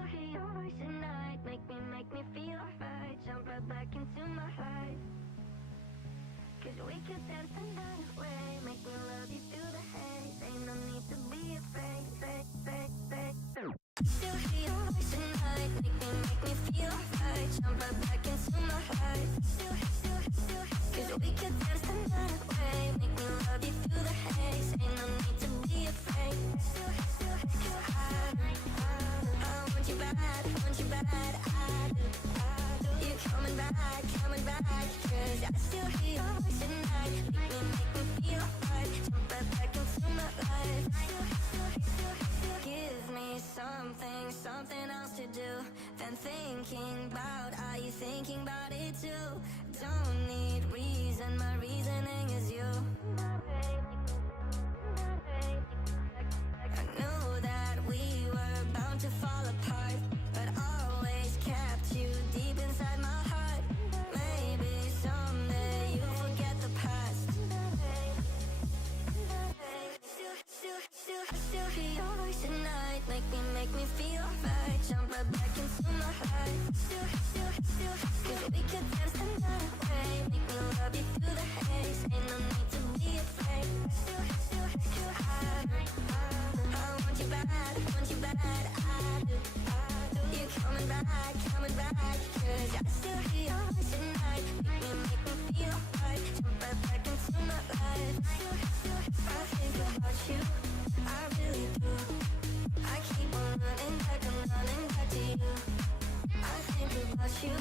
still hear your voice at night. Make me feel alright. Jump right back into my life. Cause we could dance the night away. Make me love you through the haze. Ain't no need to be afraid. Still hear your voice at night. Make me feel alright. Jump right back into my life. Cause we could dance the night away. Make me love you through the haze. Ain't no need to be afraid. Cause I want you bad, I do. You coming back, cause I still hear your voice at night. Make me feel alright. Jump right back into my life. Give me something else to do than thinking about. Are you thinking about it too? Don't need reason, my reasoning is you. I knew that we were bound to fall apart, but always kept you deep inside my heart. Maybe someday you'll forget the past. Still hear your voice at night. Make me feel alright. Jump right back into my life. Cause we could dance the night away. Make me love you through the haze. Ain't no need to be afraid. I want you bad, I do. You coming back, cause I still hear your voice at night. Make me feel alright. Jump right back into my life. I think about you, I really do. I keep on running back, I'm running back to you. I think about you,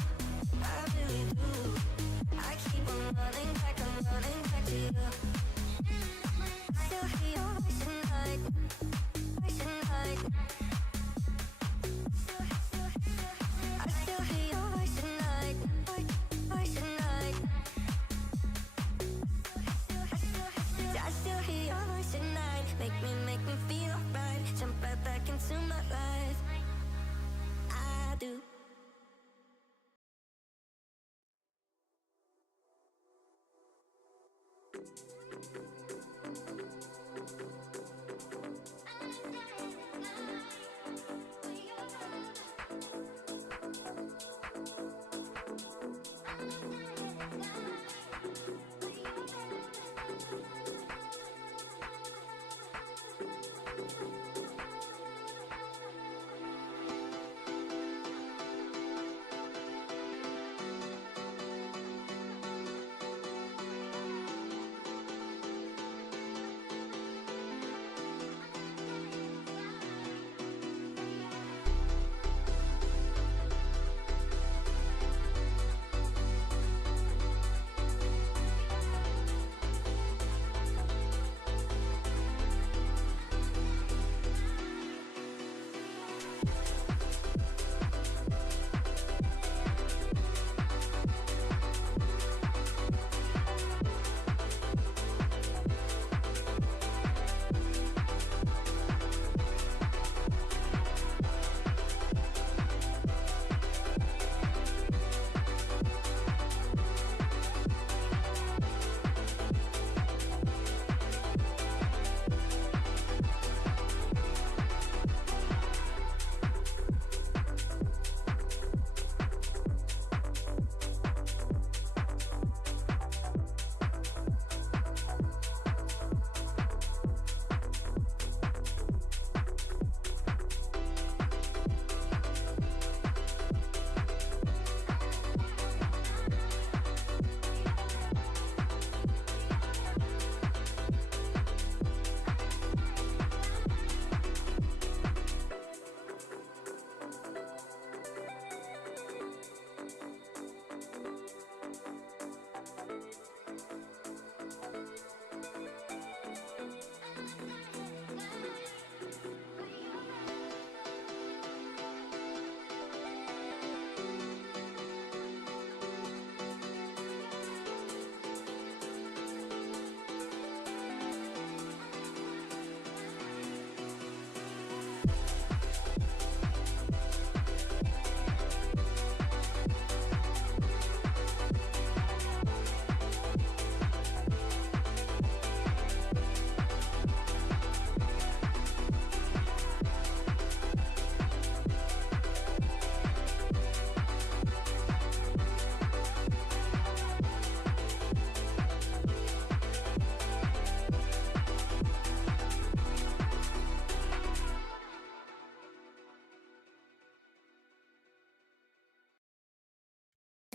I really do. I keep on running back, I'm running back to you. Still hear your voice at night. I still hear your voice at night. I still hear your voice at night. Make me feel alright. Jump right back into my life. I do.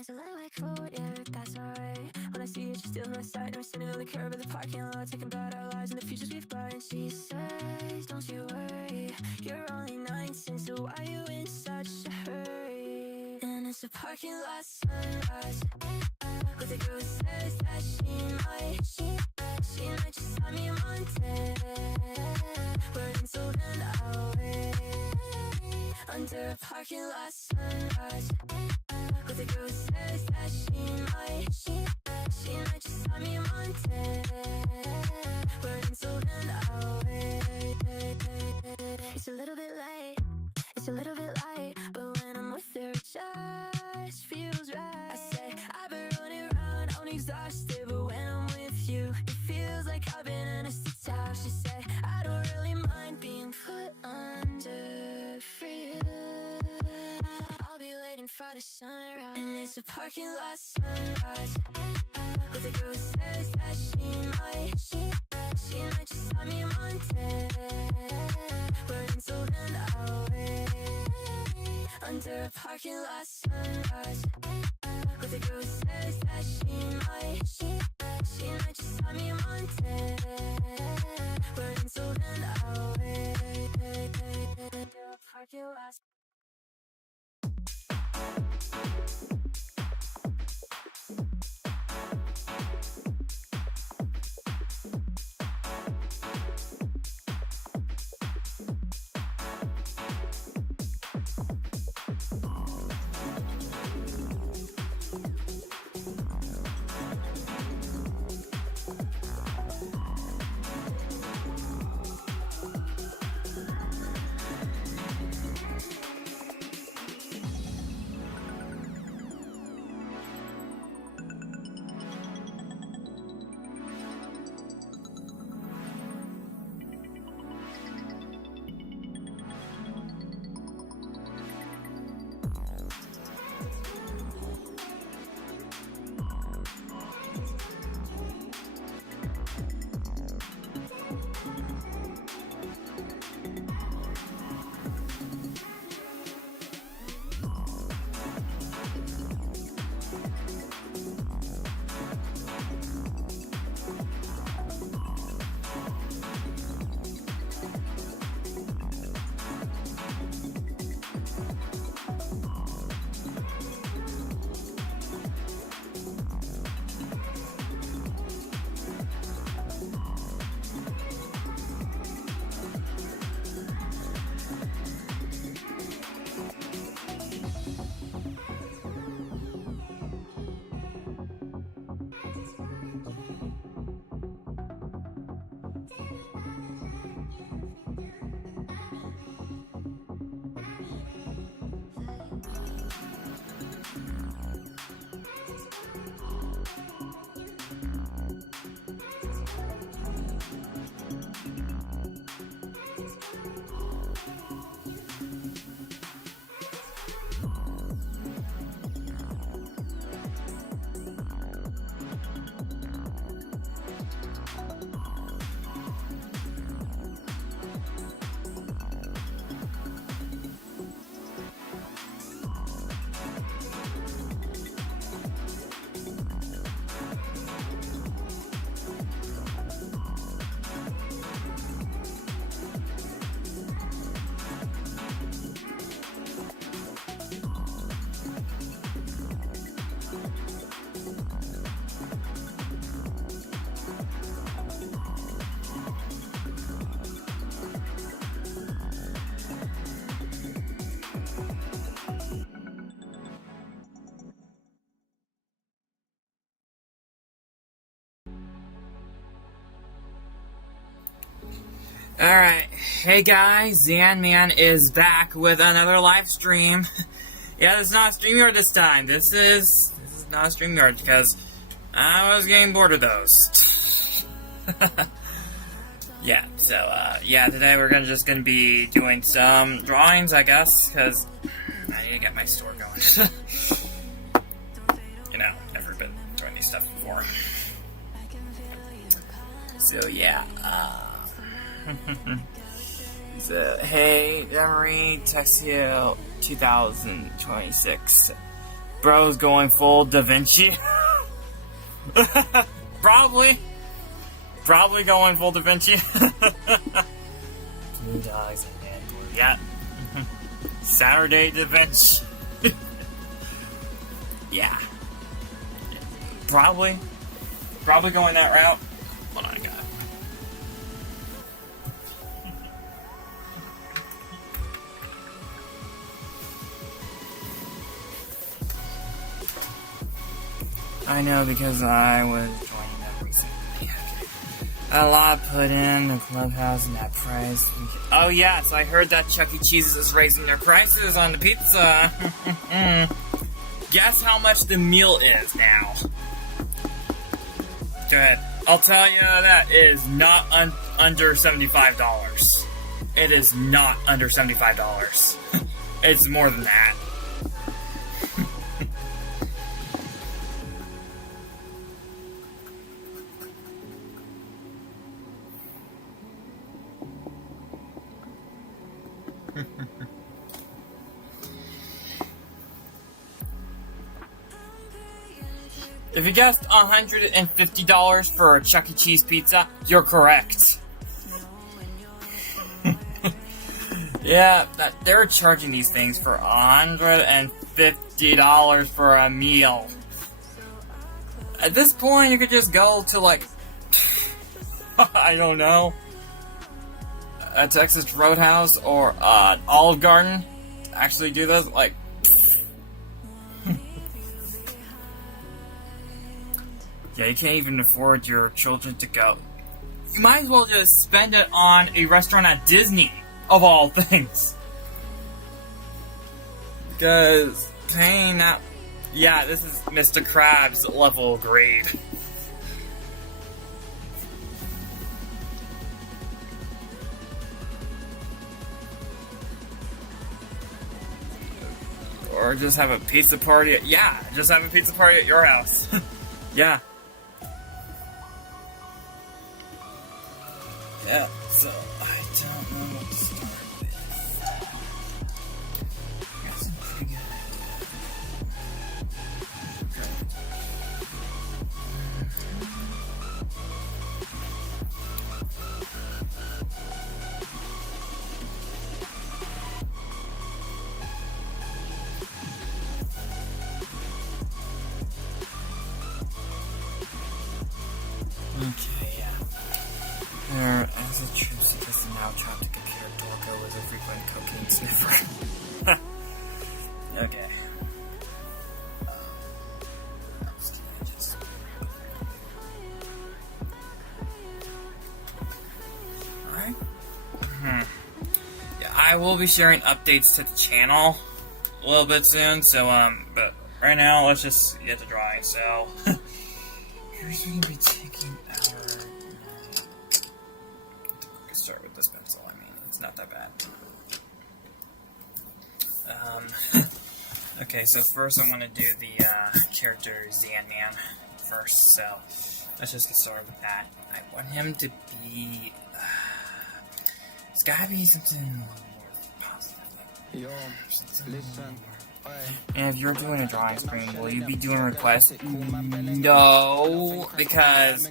It's a little bit cold, yeah, that's alright. When I see you, she's still on my side. And we're sitting on the curb of the parking lot, talking about our lives and the futures we've got. And she says, don't you worry, you're only 19, so why you in such a hurry? And it's a parking lot sunrise, with a girl who says that she might just have me Monday. We're until then I'll wait under a parking lot sunrise, with a girl who says that she might just have me Monday. We're until then I'll wait. It's a little bit late, it's a little bit light, but when I'm with her, it just feels right. I say I've been running around, I'm exhausted, but when I'm with you, it feels like I've been anesthetized. She said I don't really mind being put under for you. I'll be waiting for the sunrise, and it's a parking lot sunrise, with a girl who says that she might just have me Monday. But until then I'll wait under a parking lot sunrise, with a girl who says that she might just have me Monday. But until then I'll wait under a parking lot. Alright, hey guys, Man is back with another live stream. Yeah, this is not a StreamYard this time. This is not a StreamYard because I was getting bored of those. Yeah, so, today we're just gonna be doing some drawings, I guess, because I need to get my store going. You know, never been doing these stuff before. So, yeah, so, hey, Emery, text you 2026. Bro's going full Da Vinci. Probably going full Da Vinci. 2 dogs and yeah. Saturday Da Vinci. Yeah. Probably going that route. Hold on, God. I know because I was joining them recently. A lot put in the clubhouse and that price. Oh yes, I heard that Chuck E. Cheese is raising their prices on the pizza. Guess how much the meal is now? Good. I'll tell you that is not under $75. It is not under $75. It's more than that. If you guessed $150 for a Chuck E. Cheese pizza, you're correct. Yeah, they're charging these things for $150 for a meal. At this point, you could just go to, like, I don't know, a Texas Roadhouse or Olive Garden to actually do this. Like, yeah, you can't even afford your children to go. You might as well just spend it on a restaurant at Disney, of all things. Because paying that... Yeah, this is Mr. Krabs level grade. Or just have a pizza party at... Yeah, just have a pizza party at your house. Yeah. Yeah, so I don't know what to start with. Got some pretty good Okay, yeah. There, as a true secret, now trying to compare Dorco with a frequent cocaine sniffer. Okay. Alright. Yeah, I will be sharing updates to the channel a little bit soon, so, but right now, let's just get to drawing, so. Here's what we're gonna be taking our... Start with this pencil, I mean, it's not that bad. Okay, so first I'm gonna do the, character Zanman first, so let's just get started with that. I want him to be, it's gotta be something more positive. Yo, listen. And if you're doing a drawing screen, will you be doing requests? No, because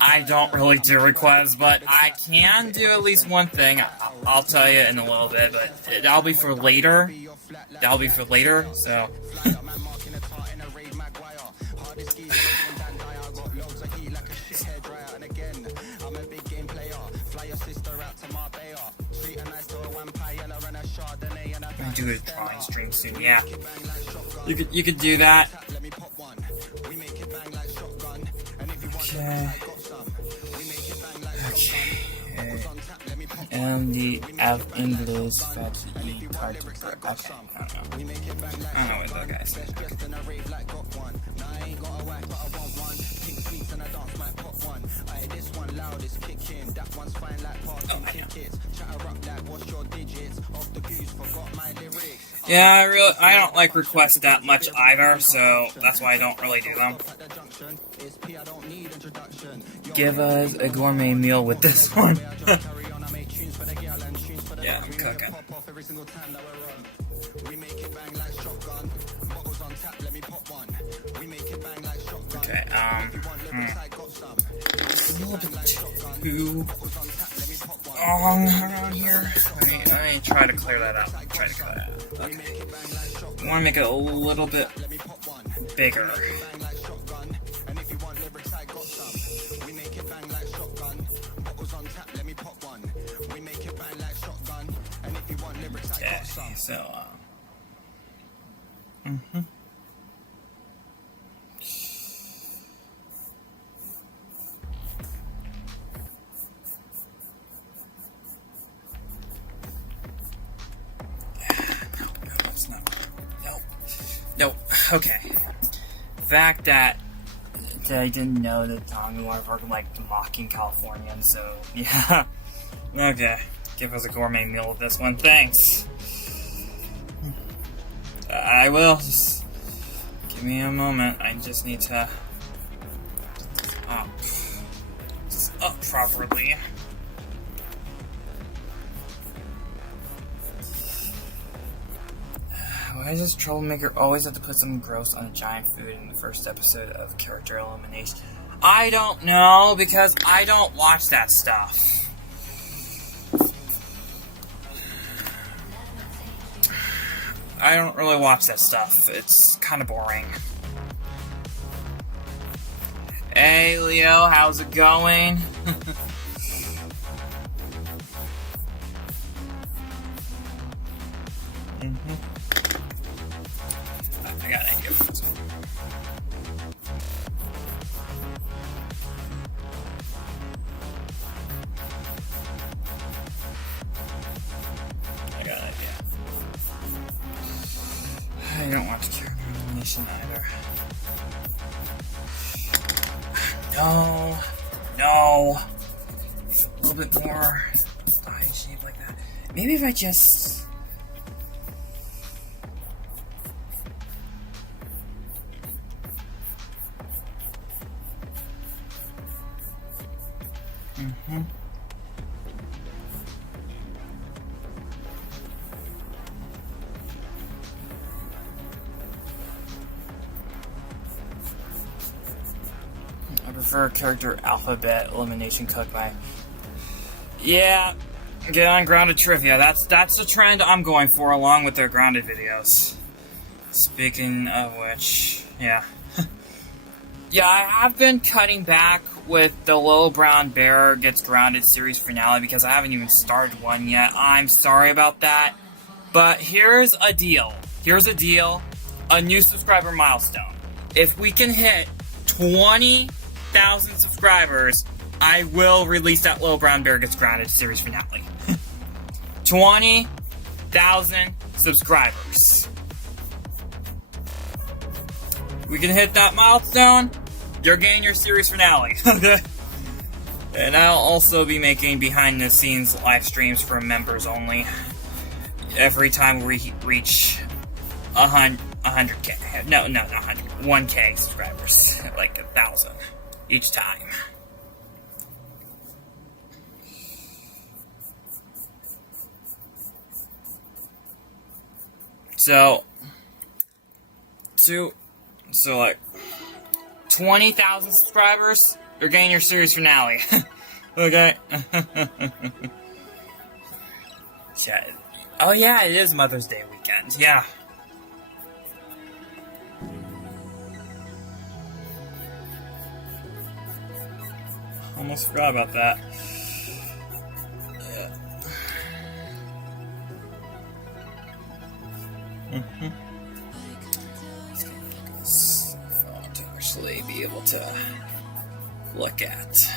I don't really do requests, but I can do at least one thing. I'll tell you in a little bit, but that'll be for later. That'll be for later, so... I'm gonna do a drawing stream soon, yeah. You could do that. Okay. And the English fat E card. Okay, I don't know what the guy said. Oh, I know. Yeah, I don't like requests that much either, so that's why I don't really do them. Give us a gourmet meal with this one. Yeah. I'm cooking. Okay, it's a little bit too long around here. Let me try to clear that out. Okay. I want to make it a little bit bigger. Okay, so, No. Okay. The fact that I didn't know that Tommy wanted to work like mocking Californians, so yeah. Okay. Give us a gourmet meal with this one. Thanks. I will. Just give me a moment. I just need to up properly. Why does this troublemaker always have to put something gross on a giant food in the first episode of character elimination? I don't know, because I don't watch that stuff. I don't really watch that stuff. It's kind of boring. Hey, Leo, how's it going? I got an idea for this one. I got an idea. I don't want to carry elimination either. No. A little bit more fine shape like that. Maybe if I just... I prefer character alphabet elimination cook by... Yeah, get on grounded trivia. That's the trend I'm going for, along with their grounded videos. Speaking of which, yeah. Yeah, I have been cutting back with the Little Brown Bear Gets Grounded series finale because I haven't even started one yet. I'm sorry about that. But here's a deal. A new subscriber milestone. If we can hit 20,000 subscribers, I will release that Little Brown Bear Gets Grounded series finale. 20,000 subscribers. We can hit that milestone, you're getting your series finale. And I'll also be making behind the scenes live streams for members only. Every time we reach 100k. No, not 100. 1k subscribers. Like 1,000 each time. So like 20,000 subscribers, you're getting your series finale. Okay. Yeah. Oh yeah, it is Mother's Day weekend. Yeah. Almost forgot about that. Yeah. To actually be able to look at.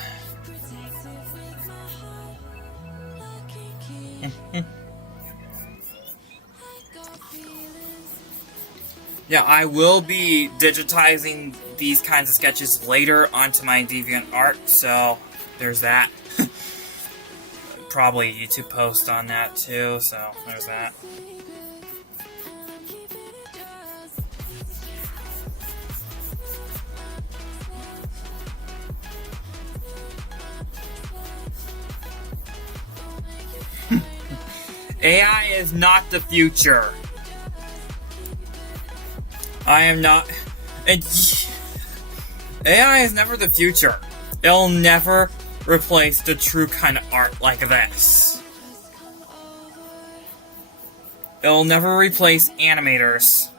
Yeah, I will be digitizing these kinds of sketches later onto my DeviantArt, so there's that. Probably a YouTube post on that too, so there's that. AI is not the future. I am not. AI is never the future. It'll never replace the true kind of art like this. It'll never replace animators.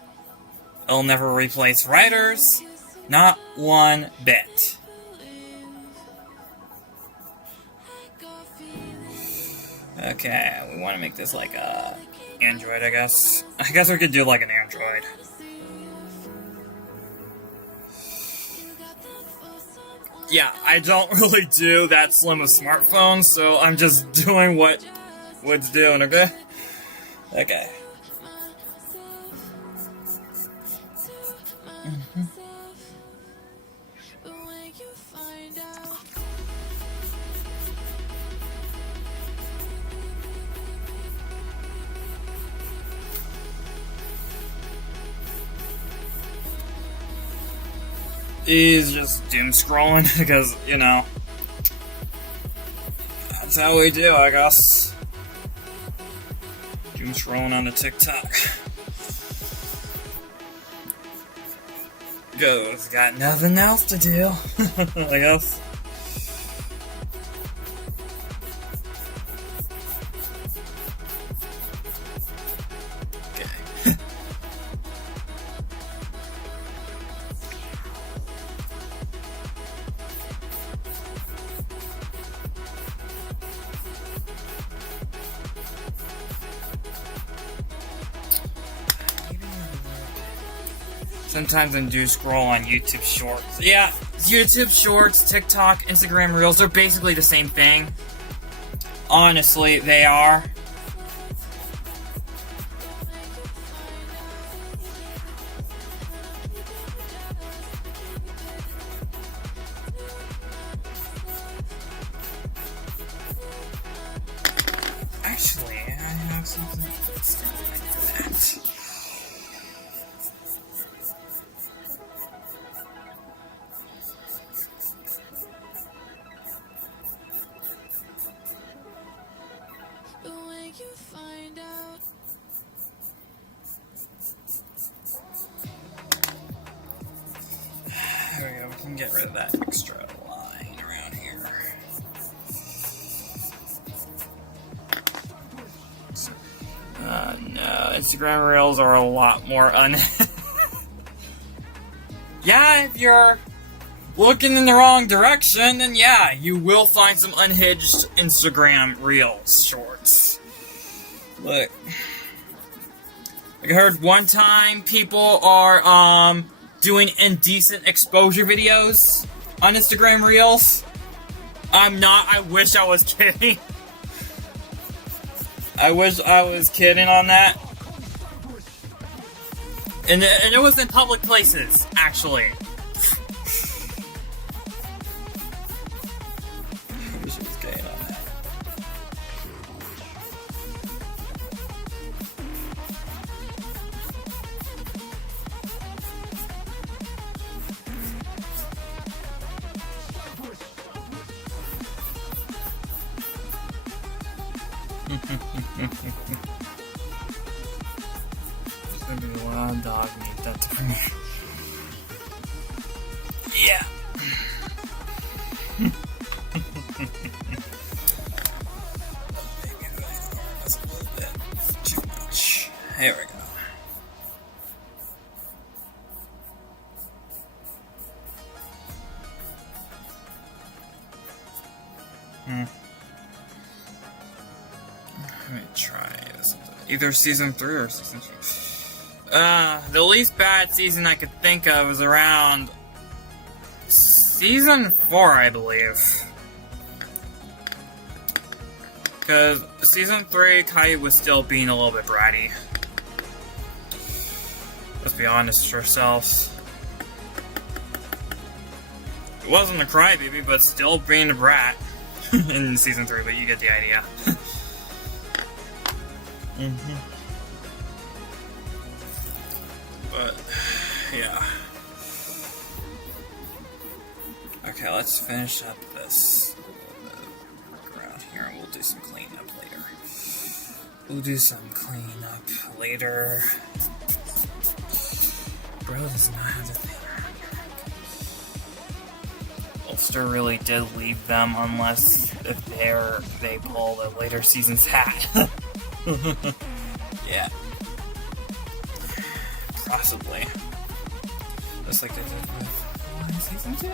It'll never replace writers. Not one bit. Okay, we want to make this like a Android, I guess. I guess we could do like an Android. Yeah, I don't really do that slim of smartphones, so I'm just doing what's doing, okay? Okay. He's just doom scrolling because, you know, that's how we do, I guess. Doom scrolling on the TikTok. Goes, got nothing else to do, I guess. Sometimes I do scroll on YouTube Shorts. Yeah, YouTube Shorts, TikTok, Instagram Reels, they're basically the same thing. Honestly, they are. Actually, I have something like that. There we go, we can get rid of that extra line around here. No, Instagram Reels are a lot more Yeah, if you're looking in the wrong direction, then yeah, you will find some unhinged Instagram Reels shorts. Look. I heard one time people are, doing indecent exposure videos on Instagram Reels. I'm not. I wish I was kidding. I wish I was kidding on that. And it was in public places, actually. I wish I was kidding on that. There's gonna be a lot of dog meat, that's for me. Yeah. That's a little bit too much. There we go. Let me try this. Either season 3 or season 2. The least bad season I could think of was around season 4, I believe. Because season 3, Kai was still being a little bit bratty. Let's be honest with ourselves. It wasn't a crybaby, but still being a brat in season 3, but you get the idea. But, yeah. Okay, let's finish up this work around here and we'll do some cleanup later. We'll do some cleanup later. Bro does not have the thing. Ulster really did leave them unless if they pull the later season's hat. Yeah. Possibly. Just like they did with season 2.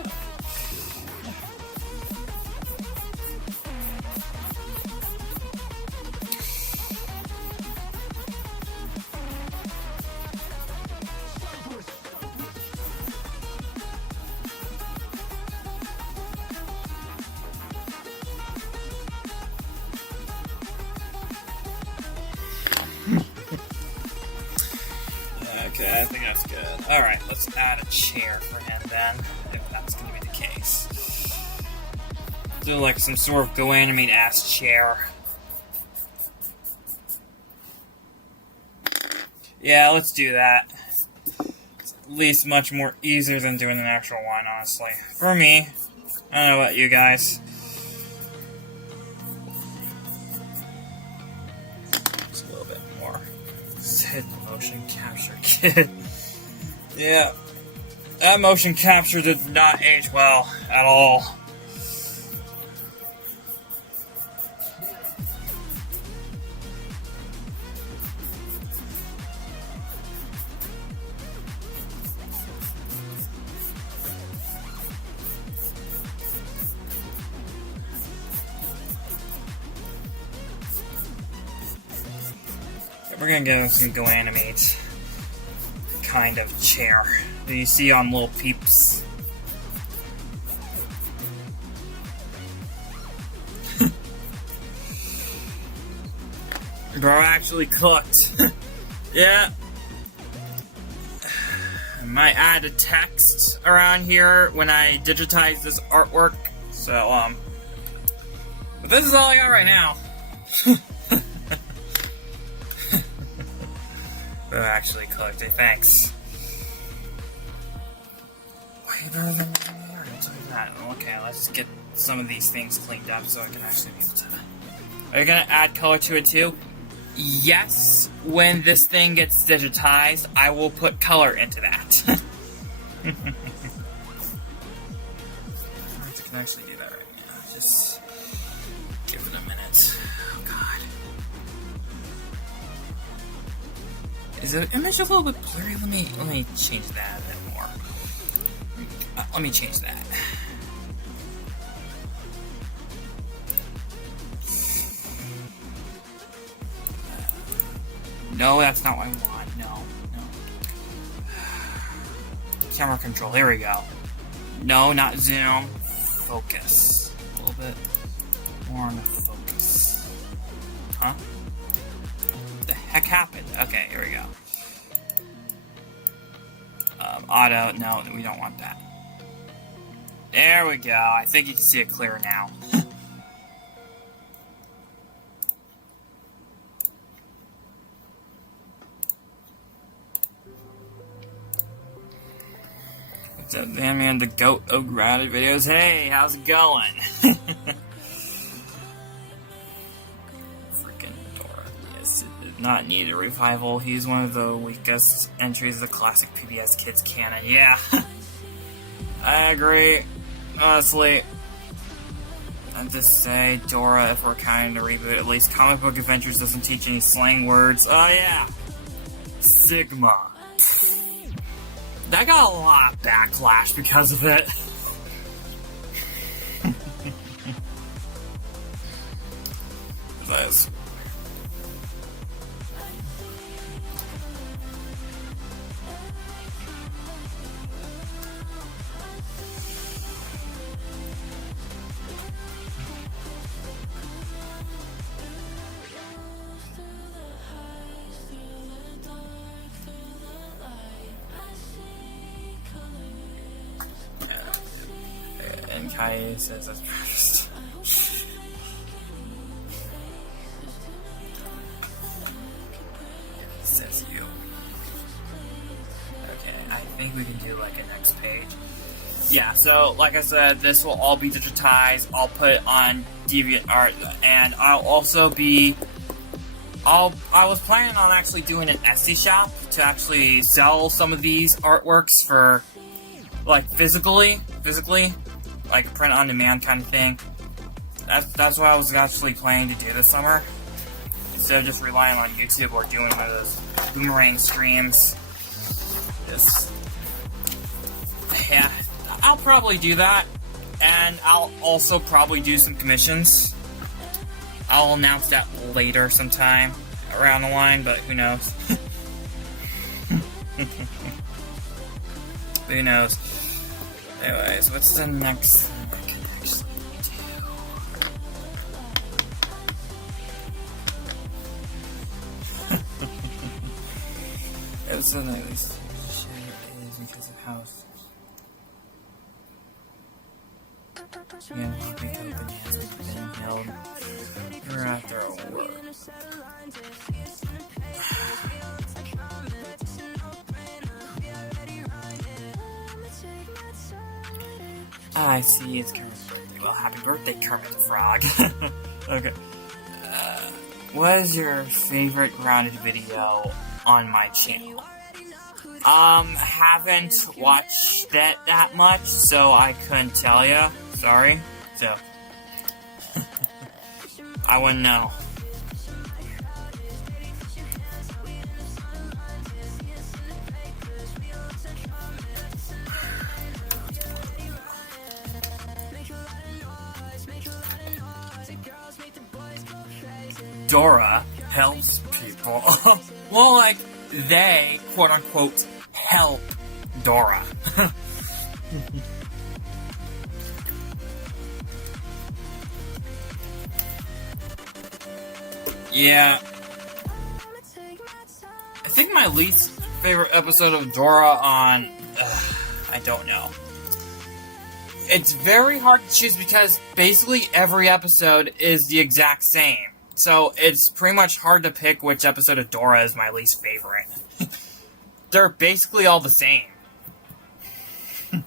Okay, I think that's good. Alright, let's add a chair for him then, if that's going to be the case. Do like some sort of go animate ass chair. Yeah, let's do that. It's at least much more easier than doing an actual one, honestly. For me. I don't know about you guys. Just a little bit more. Just hit the motion capture kit. Yeah. That motion capture did not age well at all. We're gonna go some Go Animate kind of chair that you see on Little Peeps. Bro actually cooked. Yeah. I might add a text around here when I digitize this artwork. So, but this is all I got right now. Bro actually cooked. Thanks. Way better than I already told you that. Okay, let's just get some of these things cleaned up so I can actually be able to. Are you gonna add color to it too? Yes. When this thing gets digitized, I will put color into that. I can actually do that right now. Just give it a minute. Oh god. Is the image a little bit blurry? Let me change that a bit more. Let me change that. No, that's not what I want. No. Camera control. There we go. No, not zoom. Focus. A little bit more on the focus. Huh? What the heck happened? Okay, here we go. Auto. No, we don't want that. There we go. I think you can see it clear now. What's up, man? The Goat of Gratitude videos. Hey, how's it going? Freaking Dora. Yes, it did not need a revival. He's one of the weakest entries of the classic PBS Kids canon. Yeah. I agree. Honestly. I'd just say, Dora, if we're counting the reboot, at least Comic Book Adventures doesn't teach any slang words. Oh, yeah. Sigma. That got a lot of backlash because of it. Nice. And Kai says that's practiced. Says you. Okay, I think we can do like a next page. Yeah, so like I said, this will all be digitized. I'll put it on DeviantArt, and I'll also be I was planning on actually doing an Etsy shop to actually sell some of these artworks for, like, physically, like print on demand kind of thing. That's what I was actually planning to do this summer, instead of just relying on YouTube or doing one of those boomerang streams. Yeah, I'll probably do that, and I'll also probably do some commissions. I'll announce that later sometime around the line, but who knows? Who knows? Anyways, what's the next thing I can actually do? It's the nice shit is because of house. Yeah, because bananas have been held. We're after a war. I see, it's Kermit's birthday. Well, happy birthday, Kermit the Frog. Okay. What is your favorite grounded video on my channel? Haven't watched it that much, so I couldn't tell you. Sorry. So, I wouldn't know. Dora helps people. Well, like, they, quote-unquote, help Dora. Yeah. I think my least favorite episode of Dora on... I don't know. It's very hard to choose because basically every episode is the exact same. So it's pretty much hard to pick which episode of Dora is my least favorite. They're basically all the same. Can't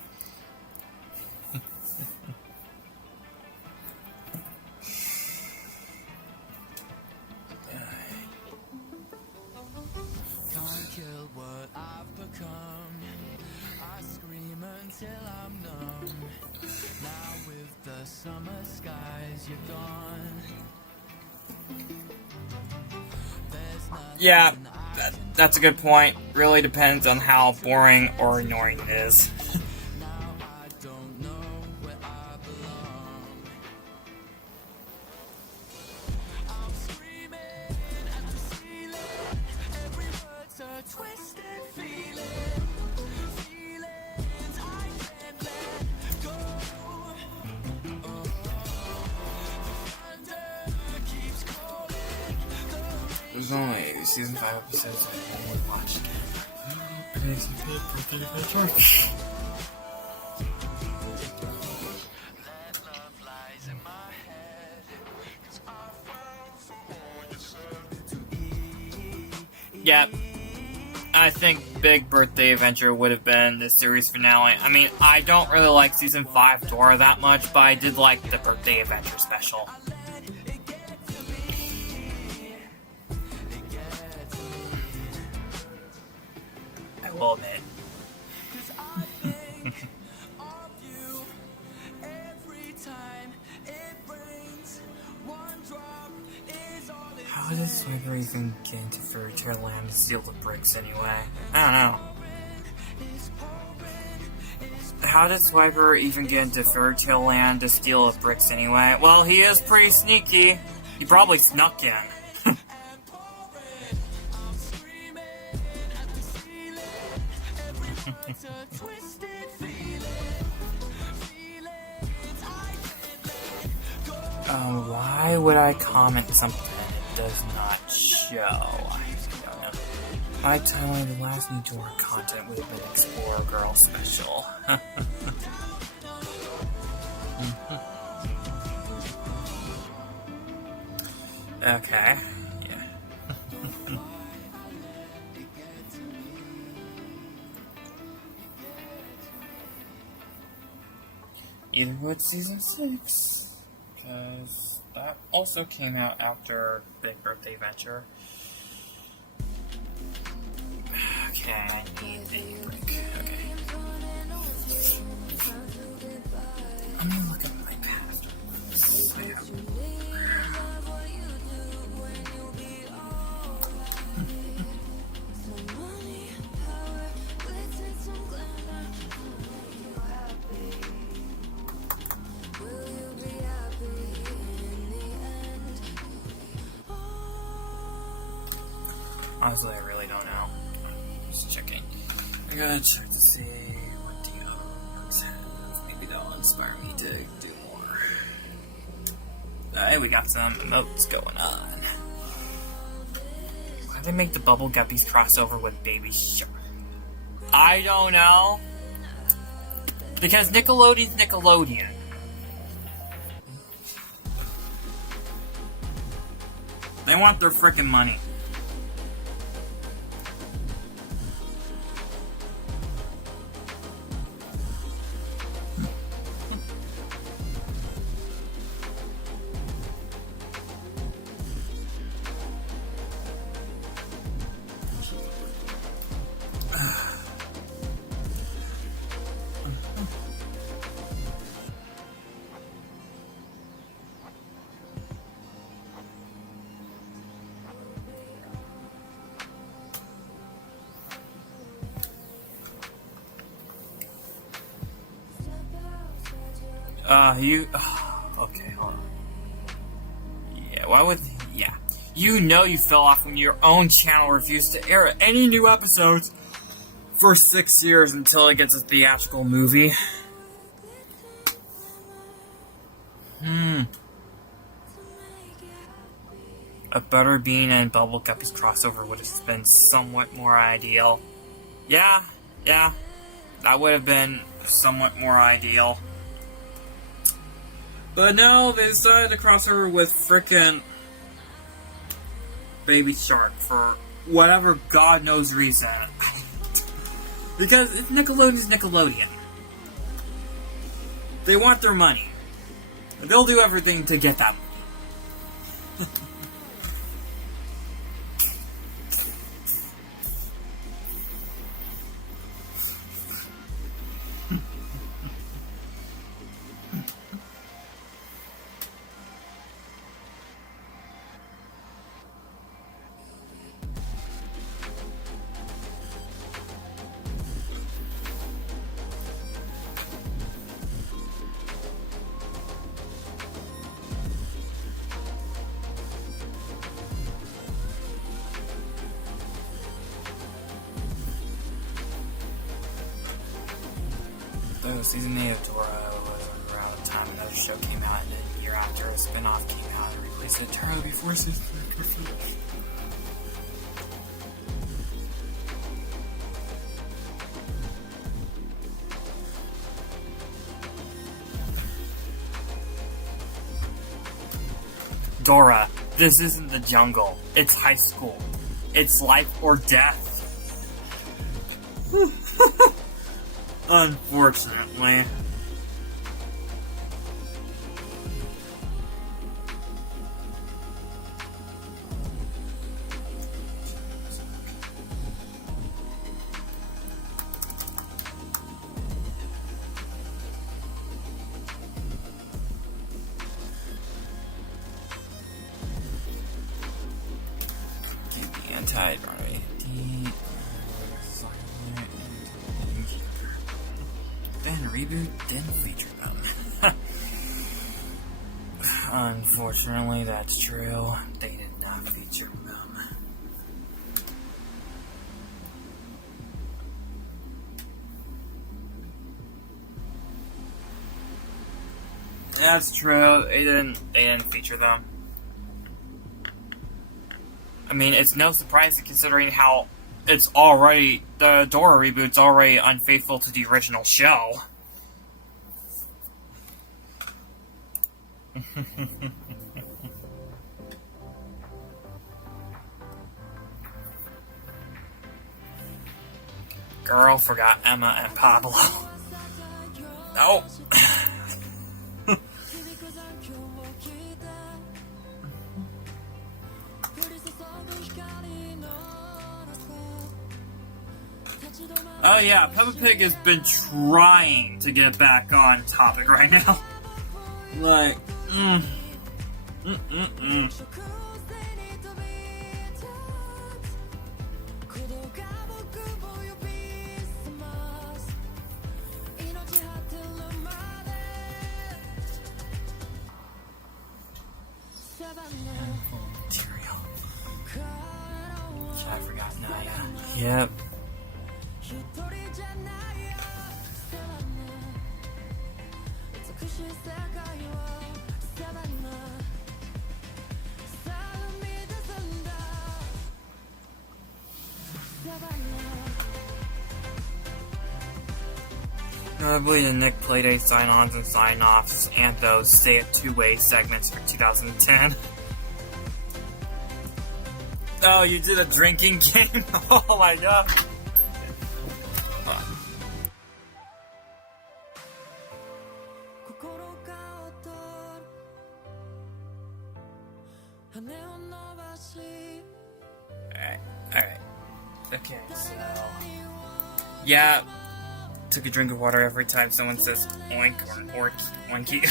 kill what I've become. I scream until I'm numb. Now with the summer skies, you're gone. Yeah, that's a good point. Really depends on how boring or annoying it is. There's only season 5 episodes I would watch again. It makes me feel birthday adventure. Yep. I think Big Birthday Adventure would have been the series finale. I mean, I don't really like season 5 Dora that much, but I did like the Birthday Adventure special. I will admit. How did Swiper even get into Fairy Tale Land to steal the bricks anyway? I don't know. How did Swiper even get into Fairy Tale Land to steal the bricks anyway? Well, he is pretty sneaky. He probably snuck in. Why would I comment something it does not show? I don't know. My timeline, the last new Dora content would have been Explorer Girl special. Okay. Yeah. Either with season 6, because That also came out after Big Birthday Venture. Okay, I need a break. Okay. Let me look at my past. I have. Honestly, I really don't know. Just checking. I gotta check to see what the other ones have. Maybe that'll inspire me to do more. Alright, we got some emotes going on. Why did they make the Bubble Guppies crossover with Baby Shark? I don't know. Because Nickelodeon's Nickelodeon. They want their frickin' money. Okay, hold on. Yeah, why would... Yeah. You know you fell off when your own channel refused to air any new episodes for 6 years until it gets a theatrical movie. A Butterbean and Bubble Guppies crossover would have been somewhat more ideal. Yeah, that would have been somewhat more ideal. But no, they decided to cross over with frickin' Baby Shark for whatever God knows reason. Because it's Nickelodeon's Nickelodeon. They want their money. They'll do everything to get that money. So, season 8 of Dora was around the time another show came out, and then a year after a spin-off came out and replaced it entirely before season 3 was finished. Dora, this isn't the jungle. It's high school. It's life or death. Unfortunately. Anti-Broadway. Then reboot didn't feature them. Unfortunately, that's true. They did not feature them. That's true. They didn't feature them. I mean, it's no surprise considering how it's already, the Dora reboot's already unfaithful to the original show. Girl forgot Emma and Pablo. Oh. Oh yeah, Peppa Pig has been trying to get back on topic right now. Like, material. I forgot Naya. Yep. Notably, the Nick Playdate sign-ons and sign-offs and those Say It Two-Way segments for 2010. Oh, you did a drinking game? Oh my god. Alright. Okay, so... Yeah, took a drink of water every time someone says oink or oinky.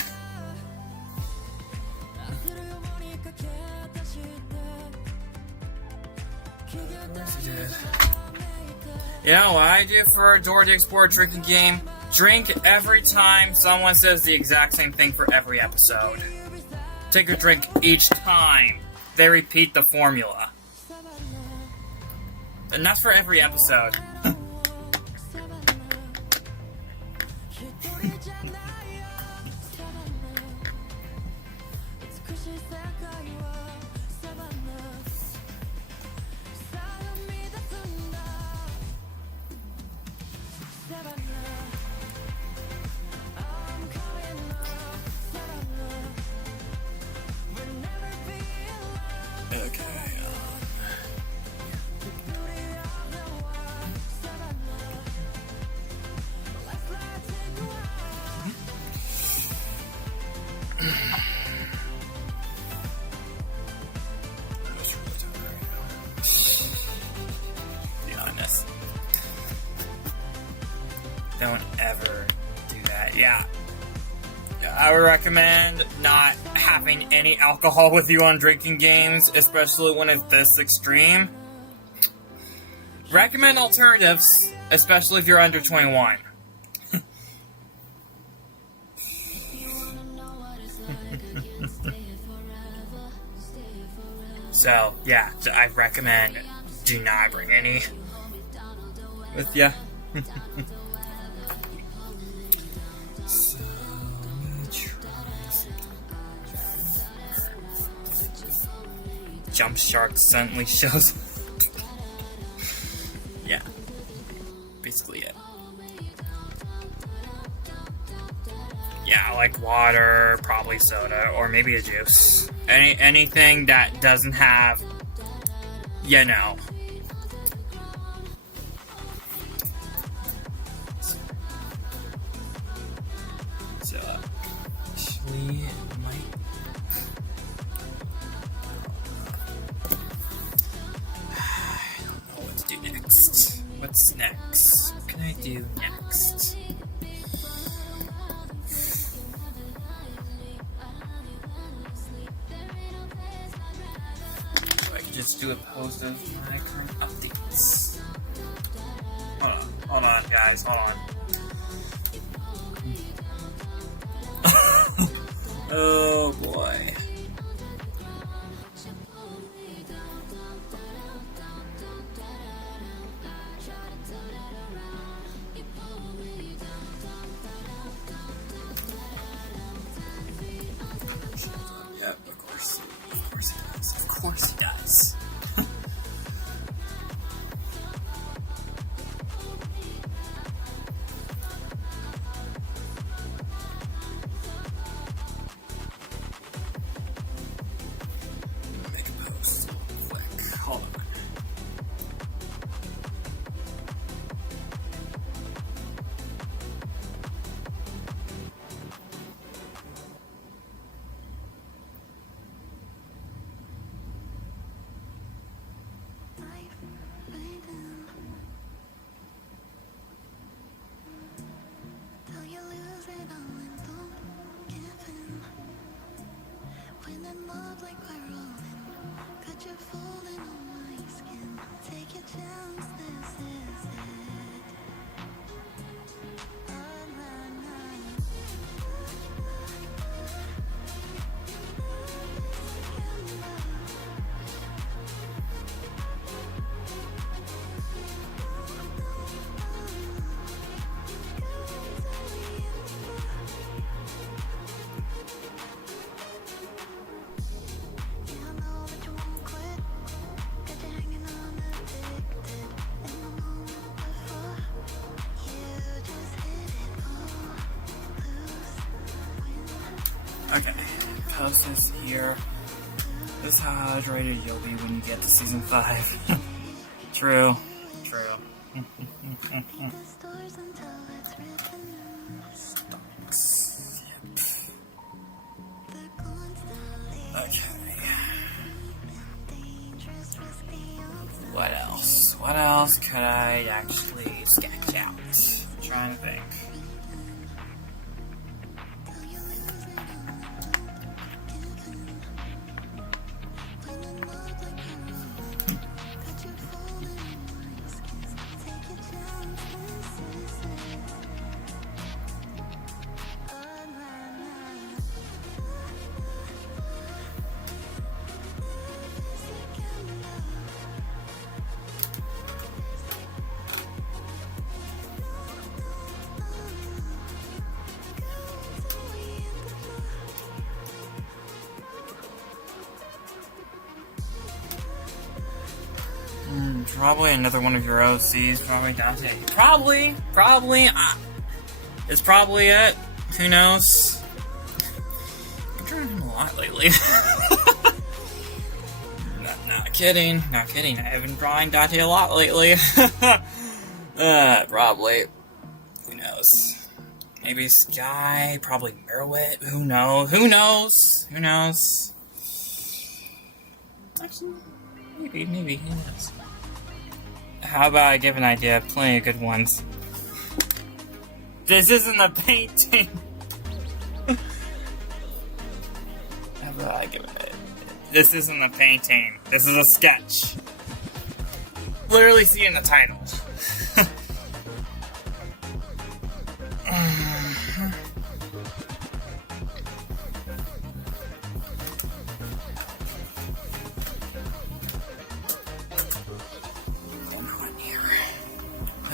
You know what I do for a Dora the Explorer drinking game? Drink every time someone says the exact same thing for every episode. Take a drink each time they repeat the formula. And that's for every episode. Be honest. Don't ever do that. Yeah. I would recommend not having any alcohol with you on drinking games, especially when it's this extreme. Recommend alternatives, especially if you're under 21. So, yeah, I recommend do not bring any with ya. So, let me try Jump Shark suddenly shows. Yeah, basically it. Yeah, like water, probably soda, or maybe a juice. Anything that doesn't have, you know. So, actually, it might. I don't know what to do next. What's next? What can I do next? Just do a post of my current updates. Hold on, guys, hold on. Oh boy. Yep, of course he does. Of course he does. Okay, post this here. This is how hydrated you'll be when you get to season 5. True. Stonks. Okay. What else? What else could I actually sketch out? I'm trying to think. Probably another one of your OCs, probably Dante. Probably. It's probably it. Who knows? I'm drawing him a lot lately. Not kidding. I have been drawing Dante a lot lately. Probably. Who knows? Maybe Sky, probably Merowit. Who knows? Actually, maybe, who knows? How about I give an idea? Plenty of good ones. This isn't a painting! How about I give it? This isn't a painting. This is a sketch. Literally see in the title.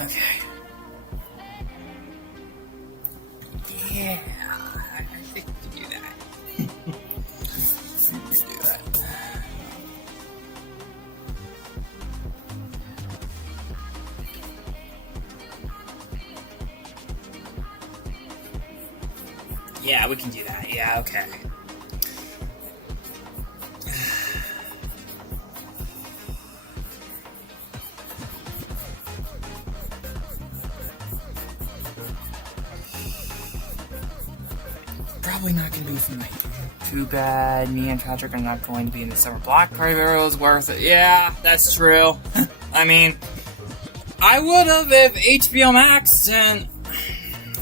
Okay. Yeah, I think we can do that. Yeah, we can do that. Yeah, okay. Probably not going to be for me. Too bad. Me and Patrick are not going to be in the summer block party, but it was worth it. Yeah, that's true. I mean, I would have if HBO Max didn't...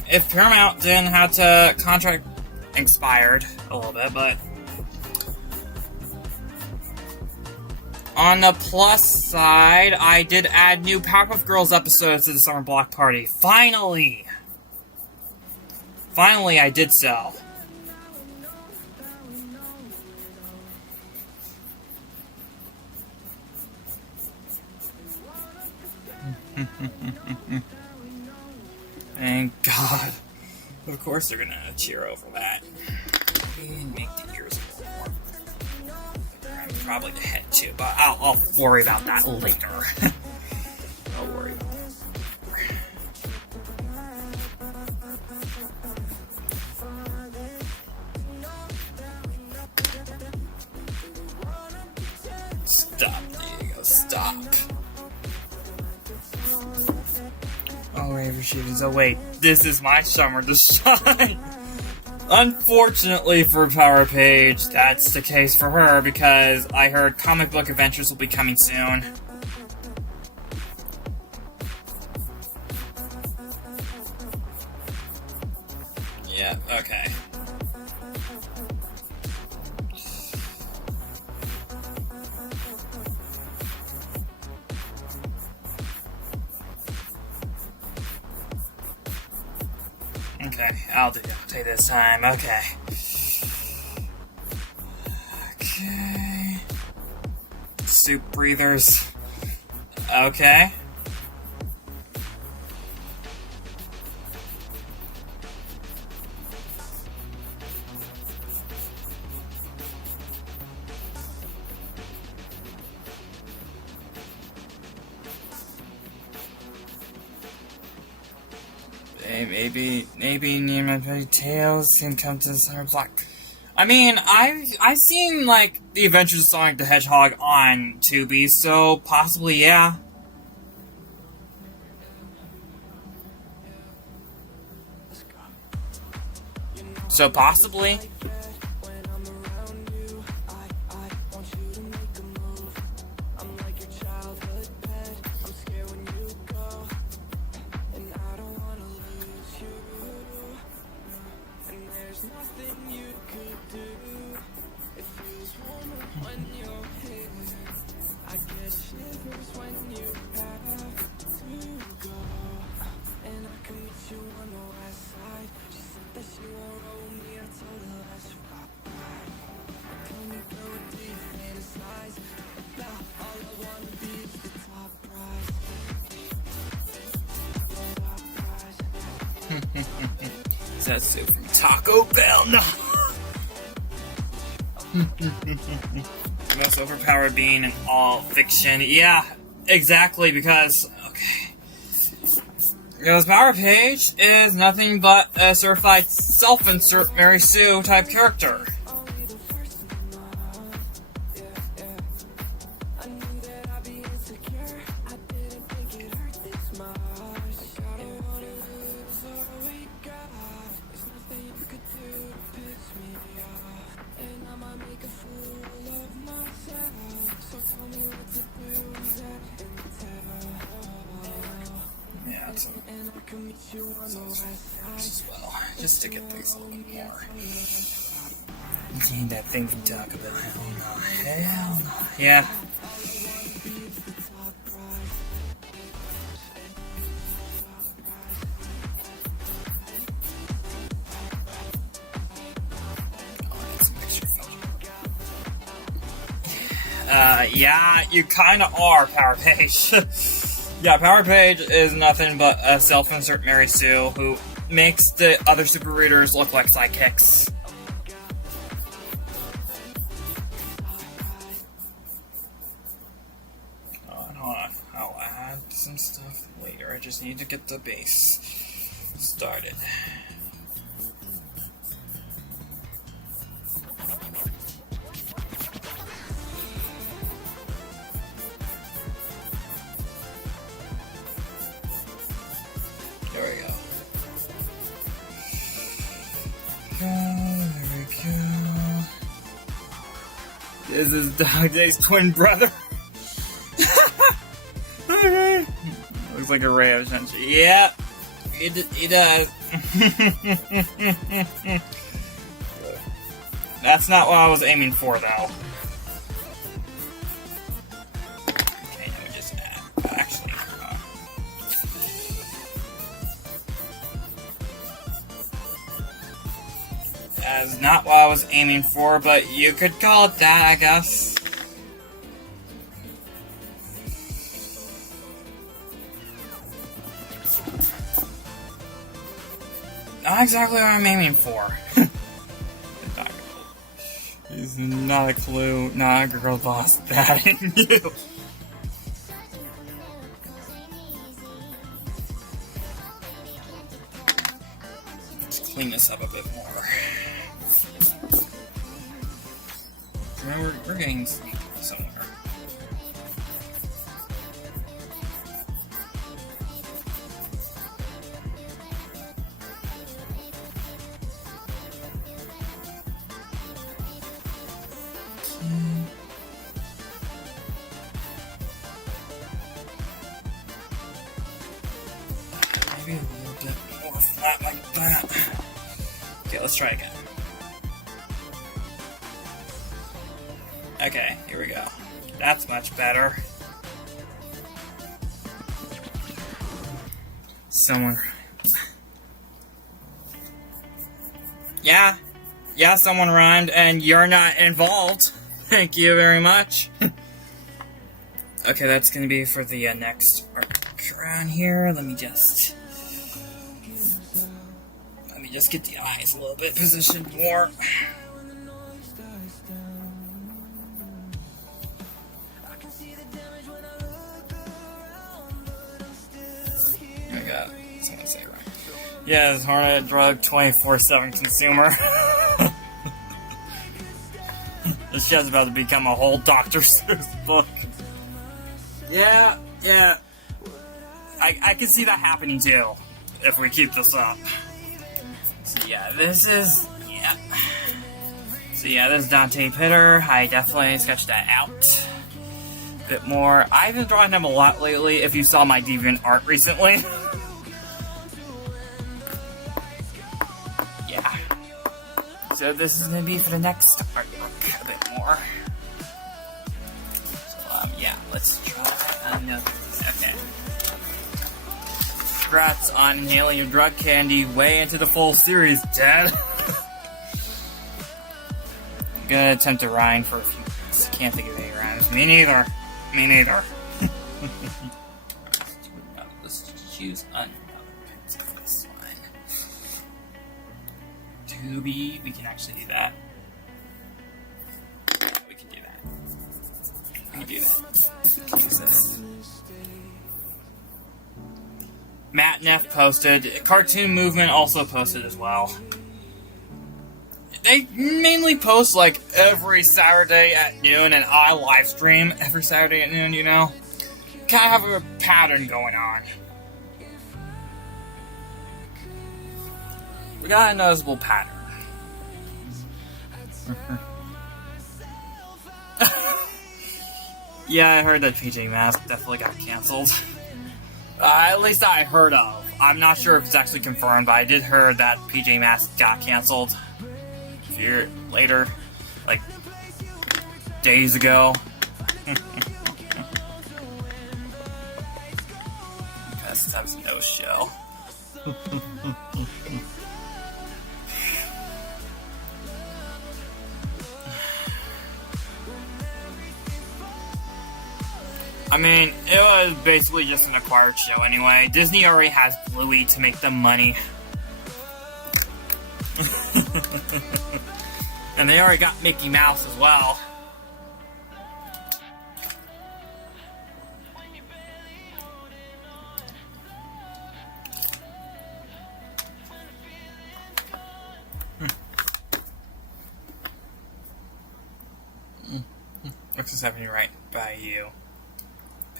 If Paramount didn't have to contract expired a little bit, but... On the plus side, I did add new Powerpuff Girls episodes to the summer block party. Finally! Finally, I did so. Thank God. Of course they're gonna cheer over that. And make the ears a little more. Probably the head too, but I'll worry about that later. I'll worry about that. Stop, Diego, stop. Oh, Raver Shooters. Oh, wait. This is my summer to shine. Unfortunately for Power Page, that's the case for her because I heard Comic Book Adventures will be coming soon. Yeah, okay. Okay, I'll take this time. Okay. Okay. Soup breathers. Okay. Maybe near my pretty tails can come to the center block. I mean, I've seen like the Adventures of Sonic the Hedgehog on Tubi, so possibly yeah. So possibly. That's soup from Taco Bell. No. Most overpowered being in all fiction. Yeah, exactly, because because Power Page is nothing but a certified self-insert Mary Sue type character. As well, just to get things a little more. Need that thing from Taco Bell. Hell no. Yeah. Yeah, you kinda are, Power Page. Yeah, Power Page is nothing but a self-insert Mary Sue who makes the other Super Readers look like sidekicks. I'll add some stuff later. I just need to get the base started. There we go. There we go. This is Dog Day's twin brother. Okay. Looks like a ray of sunshine. Yeah, it does. That's not what I was aiming for, though. Okay, let me just add. Actually, that's not what I was aiming for, but you could call it that, I guess. Not exactly what I'm aiming for. It's not a clue, not a girl boss that in you. Let's clean this up a bit more. Remember, we're getting somewhere. Maybe a little bit more flat like that. Okay, let's try again. Okay, here we go. That's much better. Yeah, someone rhymed, and you're not involved. Thank you very much. Okay, that's gonna be for the next arc around here. Let me just get the eyes a little bit positioned more. I got something to say right. Yeah, it's Hornet drug 24/7 consumer. This show's about to become a whole Dr. Seuss book. Yeah. I can see that happening too, if we keep this up. So yeah, this is Dante Pitter. I definitely sketched that out a bit more. I've been drawing him a lot lately, if you saw my Deviant art recently. Yeah. So this is gonna be for the next artwork a bit more. So, yeah, let's try another. Okay. Congrats on inhaling your drug candy way into the full series, Dad. I'm gonna attempt to rhyme for a few minutes. Can't think of any rhymes. Me neither. Let's choose another pencil for this one. Tubi, we can actually do that. We can do that. Use this. Matt Neff posted. Cartoon Movement also posted as well. They mainly post like every Saturday at noon, and I live stream every Saturday at noon, you know? Kind of have a pattern going on. We got a noticeable pattern. Yeah, I heard that PJ Masks definitely got canceled. At least I heard of. I'm not sure if it's actually confirmed, but I did hear that PJ Masks got canceled. A year later, like days ago. Because that was no show. I mean, it was basically just an acquired show anyway. Disney already has Bluey to make them money. And they already got Mickey Mouse as well. Looks as happening right by you.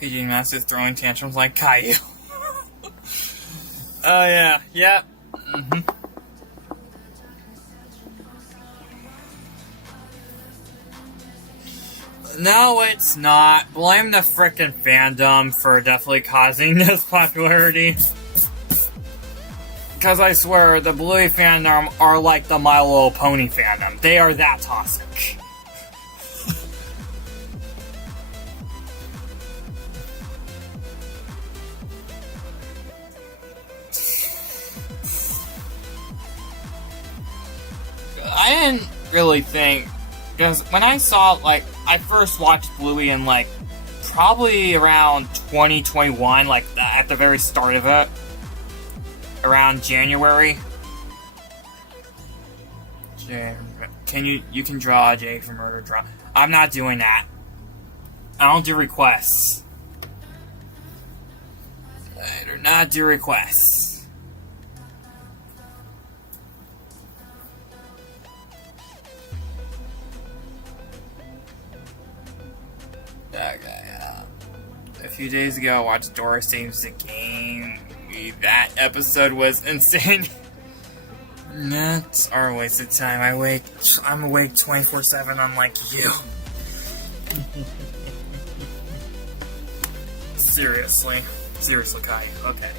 PJ Masks is throwing tantrums like Caillou. Oh yeah, yep. No, it's not. Blame the frickin' fandom for definitely causing this popularity. Because I swear, the Bluey fandom are like the My Little Pony fandom. They are that toxic. I didn't really think, because when I saw, like, I first watched Bluey in, like, probably around 2021, like, at the very start of it, around January. You can draw a J for murder draw. I'm not doing that. I don't do requests. I do not do requests. A few days ago, I watched Dora Saves the Game. That episode was insane. That's our waste of time. I'm awake 24/7, unlike you. Seriously, Kai. Okay.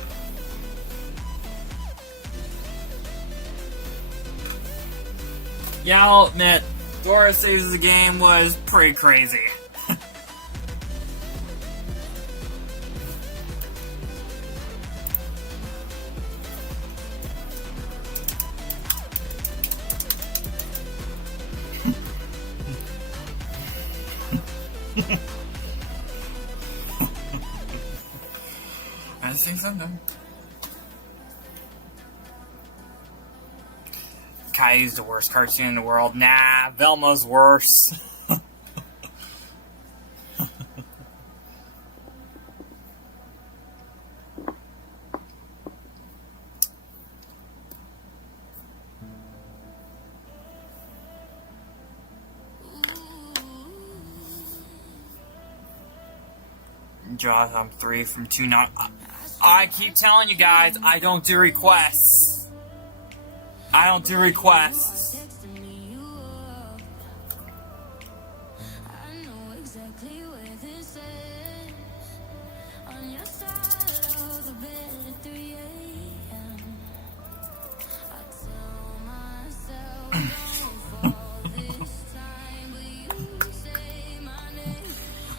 Yeah, I'll admit, Dora Saves the Game was pretty crazy. I think something. Caillou's the worst cartoon in the world. Nah, Velma's worse. Jaws, I'm 3 from 2 not. I keep telling you guys, I don't do requests. I don't do requests.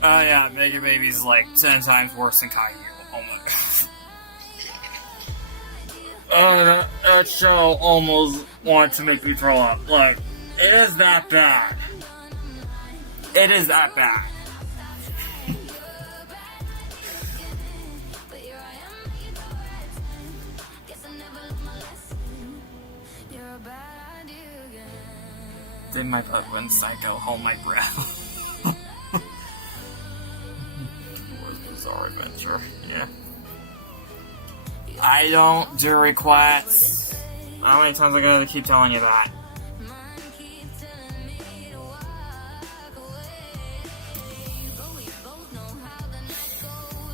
Oh yeah, Mega Baby's like 10 times worse than Caillou. Oh my god. That show almost wanted to make me throw up. Like, it is that bad. It is that bad. Did my butt when Psycho hold my breath? Bizarre Adventure, yeah. I don't do requests. How many times am I gonna keep telling you that?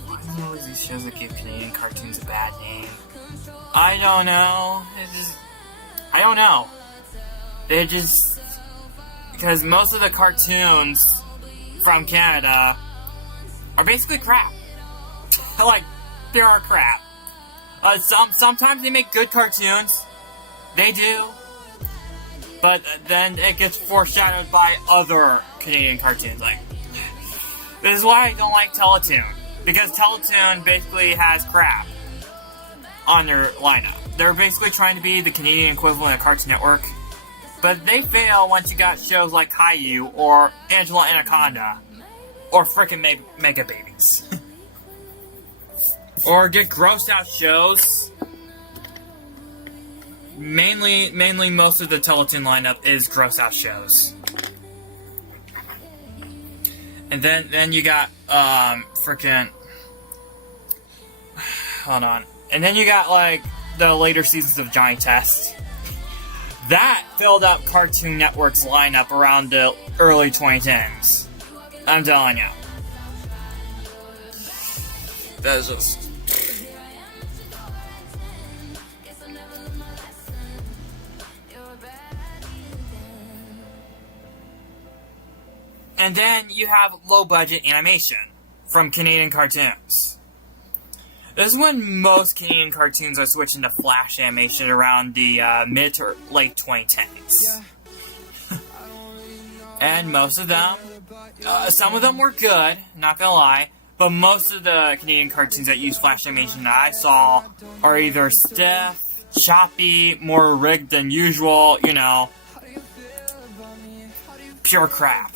Why do always these shows that give Canadian cartoons a bad name? I don't know. I don't know. They just... Because most of the cartoons from Canada are basically crap. Like, they are crap. Sometimes they make good cartoons. They do. But then it gets foreshadowed by other Canadian cartoons. Like, this is why I don't like Teletoon. Because Teletoon basically has crap on their lineup. They're basically trying to be the Canadian equivalent of Cartoon Network. But they fail once you got shows like Caillou or Angela Anaconda. Or frickin' Mega Babies. Or get grossed out shows. Mainly most of the Teletoon lineup is gross out shows. And then you got, frickin'... Hold on. And then you got, like, the later seasons of Johnny Test. That filled up Cartoon Network's lineup around the early 2010s. I'm telling you. That's just... And then you have low-budget animation from Canadian cartoons. This is when most Canadian cartoons are switching to flash animation around the mid to late 2010s. And most of them, some of them were good, not gonna lie, but most of the Canadian cartoons that use flash animation that I saw are either stiff, choppy, more rigged than usual, you know, pure crap.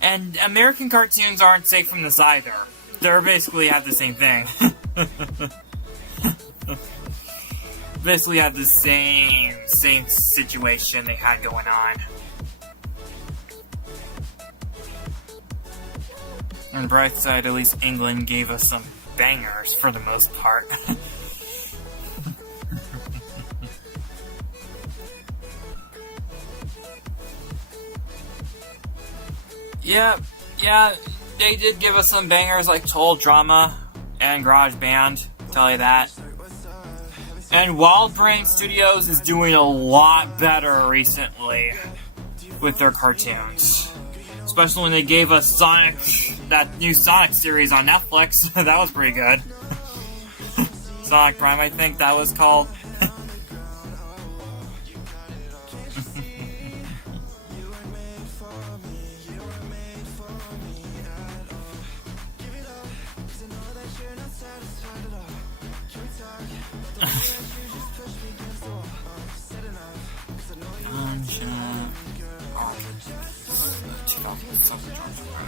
And American cartoons aren't safe from this either. They basically have the same thing. Basically have the same situation they had going on. On the bright side, at least England gave us some bangers for the most part. Yeah, they did give us some bangers like Total Drama and Garage Band, tell you that. And Wild Brain Studios is doing a lot better recently with their cartoons. Especially when they gave us Sonic, that new Sonic series on Netflix. That was pretty good. Sonic Prime, I think that was called.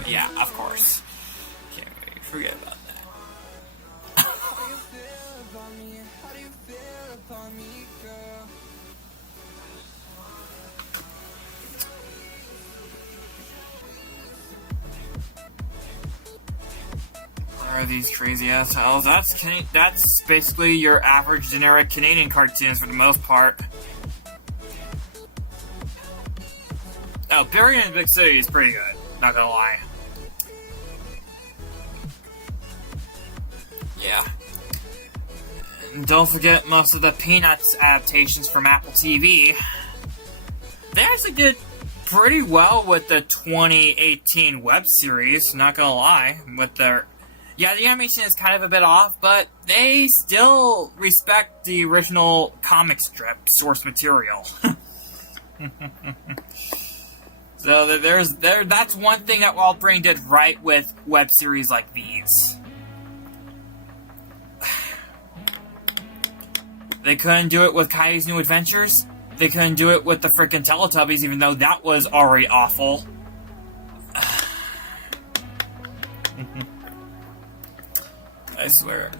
Yeah, of course. Can't really forget about that. Are these crazy assholes? That's basically your average generic Canadian cartoons for the most part. Oh, Buried in a Big City is pretty good, not gonna lie. Yeah. And don't forget most of the Peanuts adaptations from Apple TV. They actually did pretty well with the 2018 web series, not gonna lie, with their... Yeah, the animation is kind of a bit off, but they still respect the original comic strip source material. So that's one thing that Walt Brain did right with web series like these. They couldn't do it with Caillou's New Adventures. They couldn't do it with the frickin' Teletubbies, even though that was already awful. I swear.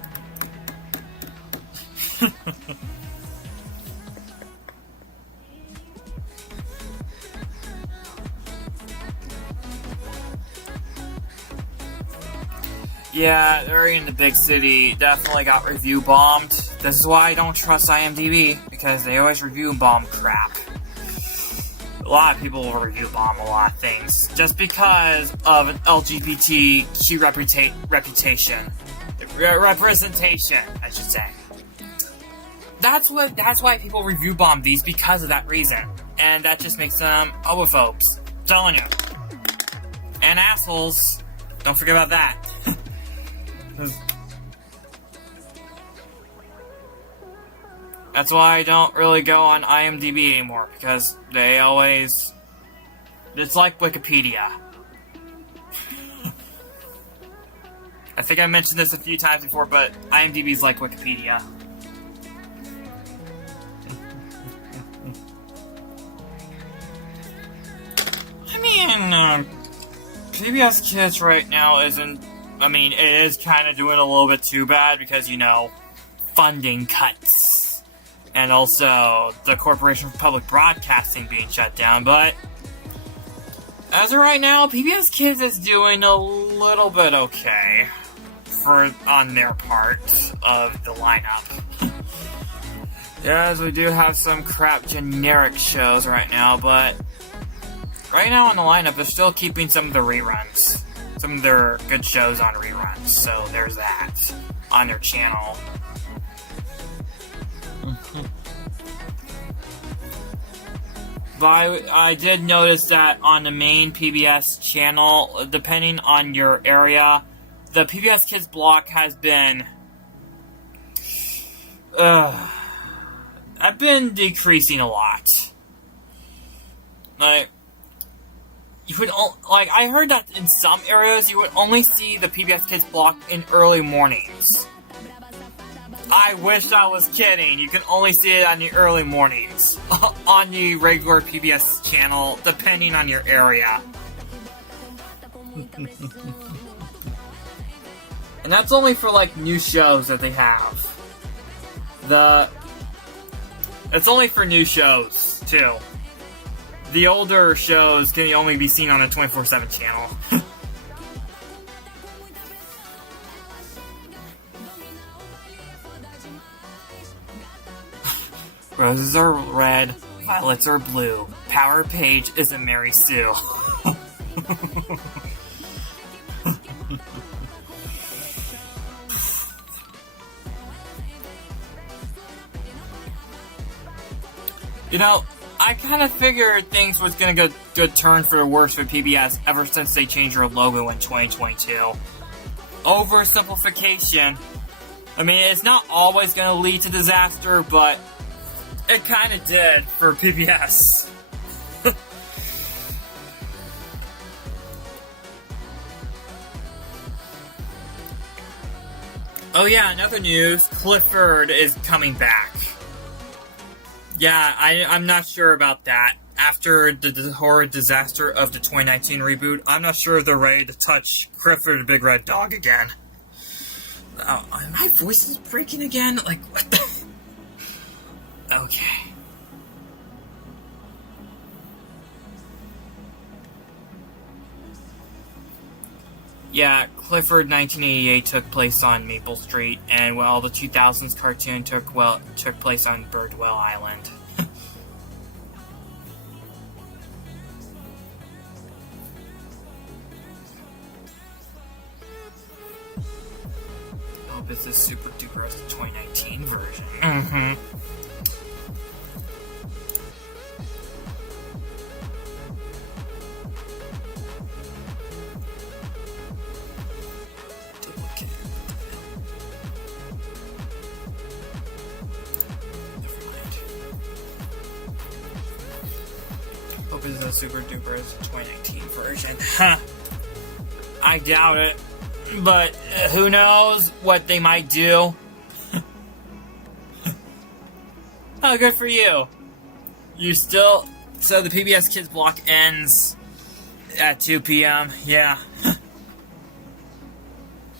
Yeah, Buried in the Big City definitely got review bombed. This is why I don't trust IMDb, because they always review bomb crap. A lot of people will review bomb a lot of things, just because of an LGBTQ representation, I should say. That's why people review bomb these, because of that reason. And that just makes them homophobes. I'm telling you. And assholes. Don't forget about that. That's why I don't really go on IMDb anymore, because they always... It's like Wikipedia. I think I mentioned this a few times before, but IMDb's like Wikipedia. I mean, PBS Kids right now isn't... I mean, it is kind of doing a little bit too bad because, you know, funding cuts. And also, the Corporation for Public Broadcasting being shut down, but... As of right now, PBS Kids is doing a little bit okay. On their part of the lineup. Yes, we do have some crap generic shows right now, but... Right now on the lineup, they're still keeping some of the reruns. Some of their good shows on reruns, so there's that on their channel. But I did notice that on the main PBS channel, depending on your area, the PBS Kids block has been... I've been decreasing a lot. Like... I heard that in some areas you would only see the PBS Kids block in early mornings. I wish I was kidding. You can only see it on the early mornings. On the regular PBS channel, depending on your area. And that's only for, like, new shows that they have. It's only for new shows, too. The older shows can only be seen on the 24/7 channel. Roses are red, violets are blue. Power Page is a Mary Sue. You know, I kind of figured things was going to go good turn for the worse for PBS ever since they changed their logo in 2022. Oversimplification. I mean, it's not always going to lead to disaster, but it kind of did for PBS. Oh yeah, another news, Clifford is coming back. Yeah, I'm not sure about that. after the horrid disaster of the 2019 reboot, I'm not sure if they're ready to touch Clifford the Big Red Dog again. Oh, my voice is breaking again? Like, what the... Okay. Yeah, Clifford 1988 took place on Maple Street, and well, the 2000s cartoon took place on Birdwell Island. Oh, this is super duper as the 2019 version. Mm-hmm. Hope it's a super duper as the 2019 version. Huh. I doubt it. But who knows what they might do. Oh, good for you. You still... So the PBS Kids block ends at 2 p.m. Yeah.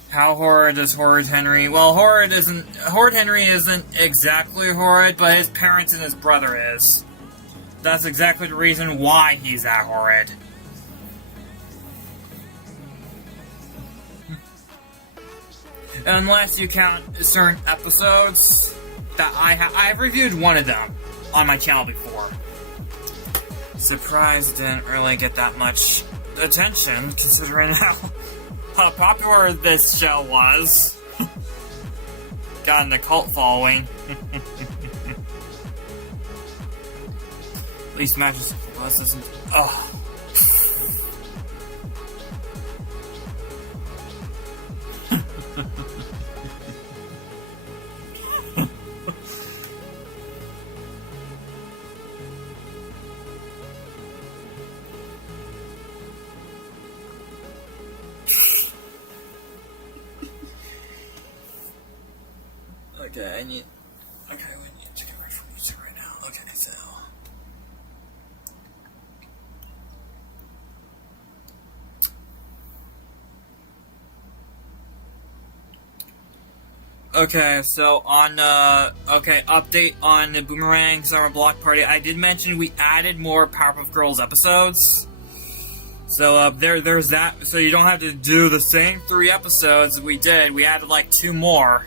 How horrid is Horrid Henry? Well, Horrid Henry isn't exactly horrid, but his parents and his brother is. That's exactly the reason why he's that horrid. Unless you count certain episodes that I've reviewed one of them on my channel before. Surprised didn't really get that much attention considering how popular this show was. Got a cult following. At least matches was isn't. Oh. Okay, we need to get ready for music right now. Okay, so. Okay, so update on the Boomerang Summer Block Party. I did mention we added more Powerpuff Girls episodes. So, there's that. So you don't have to do the same 3 episodes we did. We added like 2 more.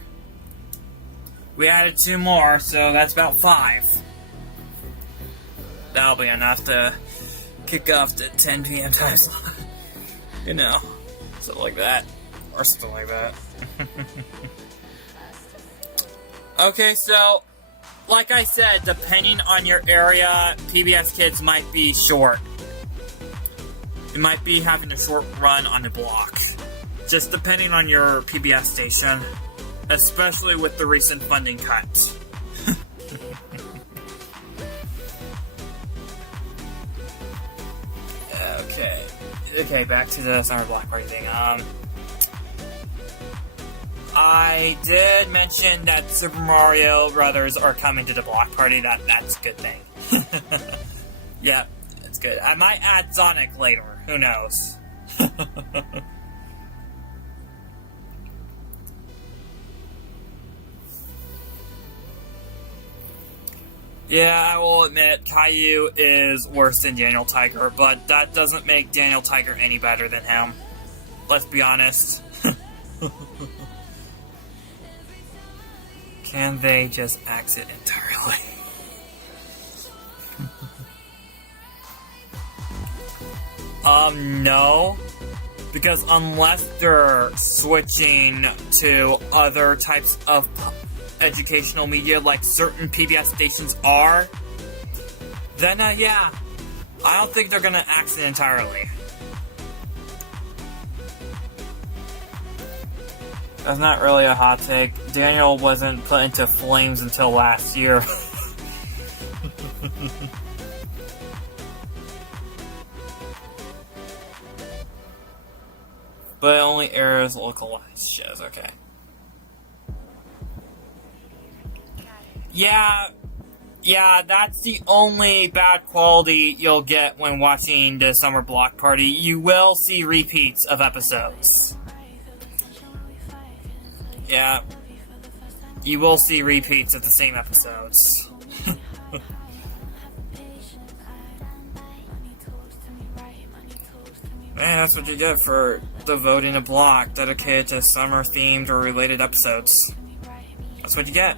We added 2 more, so that's about 5. That'll be enough to kick off the 10 p.m. time slot. You know, something like that. Or something like that. Okay, so, like I said, depending on your area, PBS Kids might be short. It might be having a short run on the block. Just depending on your PBS station. Especially with the recent funding cuts. Okay, back to the Summer Block Party thing. I did mention that Super Mario Brothers are coming to the block party. That's a good thing. Yeah, it's good. I might add Sonic later. Who knows? Yeah, I will admit, Caillou is worse than Daniel Tiger, but that doesn't make Daniel Tiger any better than him. Let's be honest. Can they just axe it entirely? No. Because unless they're switching to other types of educational media like certain PBS stations are, then yeah, I don't think they're gonna axe it entirely. That's not really a hot take. Daniel wasn't put into flames until last year. But it only airs localized shows, okay. Yeah, Yeah, that's the only bad quality you'll get when watching the Summer Block Party. You will see repeats of episodes. Yeah. You will see repeats of the same episodes. Man, that's what you get for devoting a block dedicated to summer-themed or related episodes. That's what you get.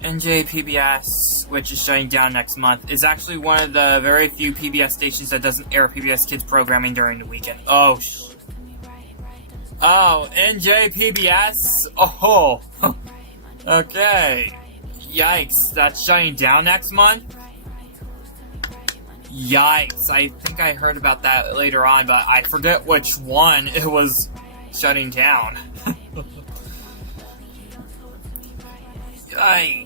NJPBS, which is shutting down next month, is actually one of the very few PBS stations that doesn't air PBS Kids programming during the weekend. Oh, NJPBS? Oh, okay. Yikes, that's shutting down next month? Yikes, I think I heard about that later on, but I forget which one it was shutting down. Yikes.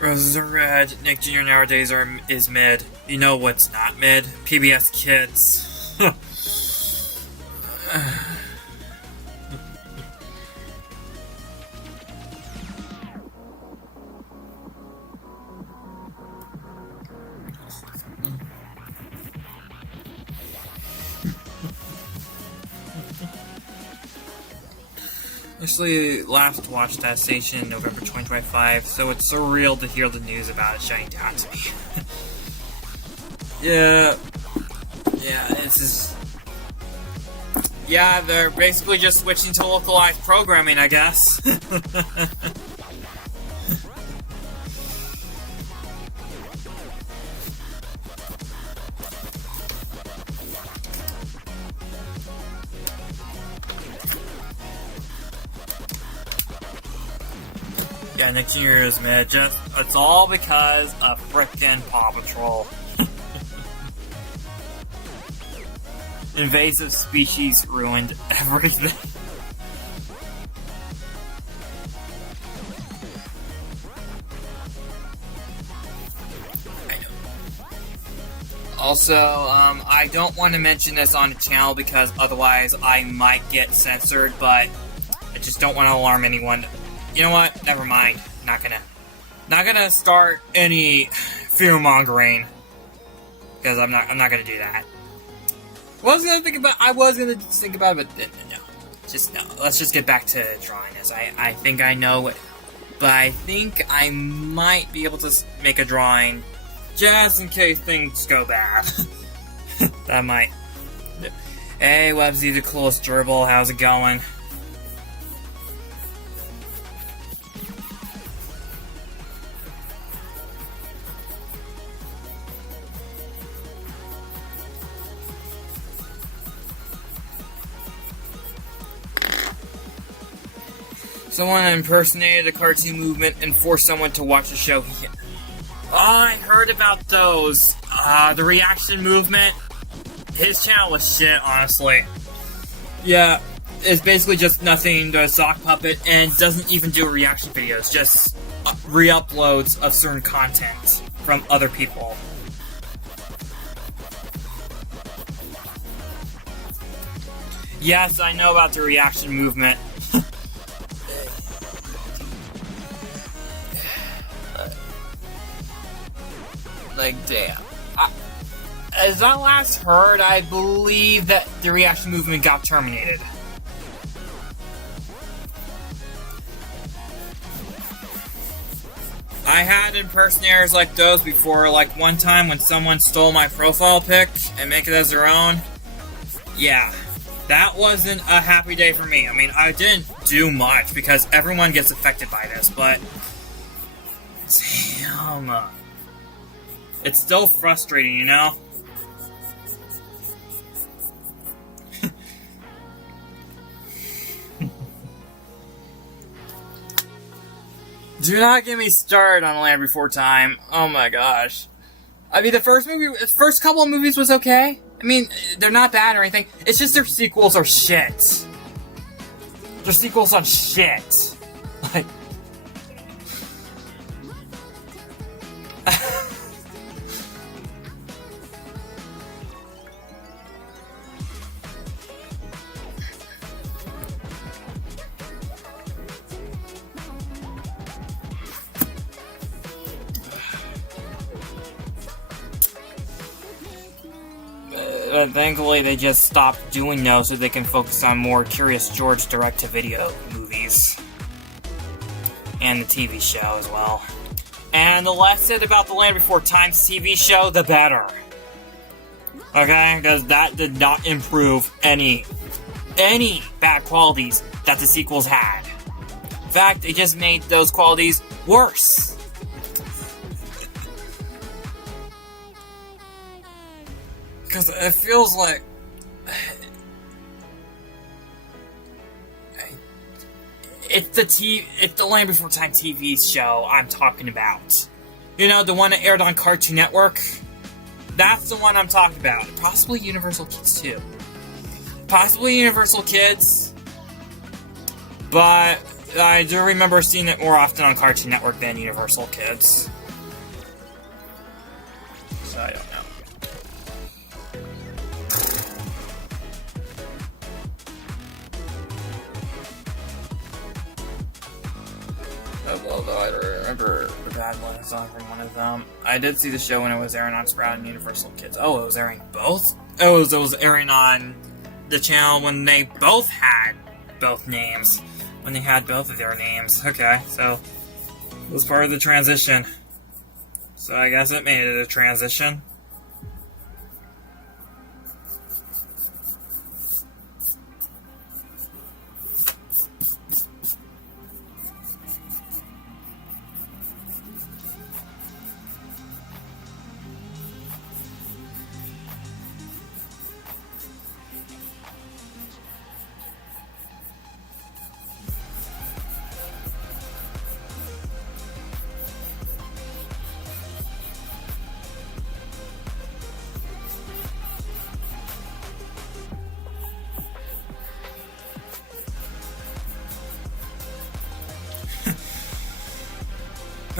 Roses are red. Nick Jr. nowadays is mid. You know what's not mid? PBS Kids. Actually, last watched that station in November 2025, so it's surreal to hear the news about it shutting down to me. Yeah, this is... Yeah, they're basically just switching to localized programming, I guess. Yeah, Nick Jr. is mid. It's all because of frickin' Paw Patrol. Invasive species ruined everything. I know. Also, I don't want to mention this on the channel because otherwise I might get censored, but I just don't want to alarm anyone. You know what? Never mind. Not gonna start any fear-mongering because I'm not gonna do that. I was gonna think about it, but no. Just no. Let's just get back to drawing this. I think I know it, but I think I might be able to make a drawing just in case things go bad. That might. Hey, Websy, the coolest gerbil. How's it going? Someone impersonated a cartoon movement and forced someone to watch the show. Oh, I heard about those. The reaction movement. His channel was shit, honestly. Yeah, it's basically just nothing to a sock puppet and doesn't even do reaction videos. Just re-uploads of certain content from other people. Yes, I know about the reaction movement. Like, damn. As I last heard, I believe that the reaction movement got terminated. I had impersonators like those before, like one time when someone stole my profile pic and make it as their own. Yeah, that wasn't a happy day for me. I mean, I didn't do much because everyone gets affected by this, but damn, it's still frustrating, you know? Do not get me started on Land Before Time. Oh my gosh. I mean, the first couple of movies was okay. I mean, they're not bad or anything. It's just their sequels are shit. Their sequels on shit. Like... But thankfully they just stopped doing those so they can focus on more Curious George direct-to-video movies. And the TV show as well. And the less said about the Land Before Time's TV show, the better. Okay? Because that did not improve any bad qualities that the sequels had. In fact, it just made those qualities worse. Because it feels like... It's the Land Before Time TV show I'm talking about. You know, the one that aired on Cartoon Network? That's the one I'm talking about. Possibly Universal Kids, too. Possibly Universal Kids. But I do remember seeing it more often on Cartoon Network than Universal Kids. So I don't know. Although I remember the bad one song from one of them. I did see the show when it was airing on Sprout and Universal Kids. Oh, it was airing both? Oh, it was airing on the channel when they both had both names. When they had both of their names. Okay, so it was part of the transition. So I guess it made it a transition.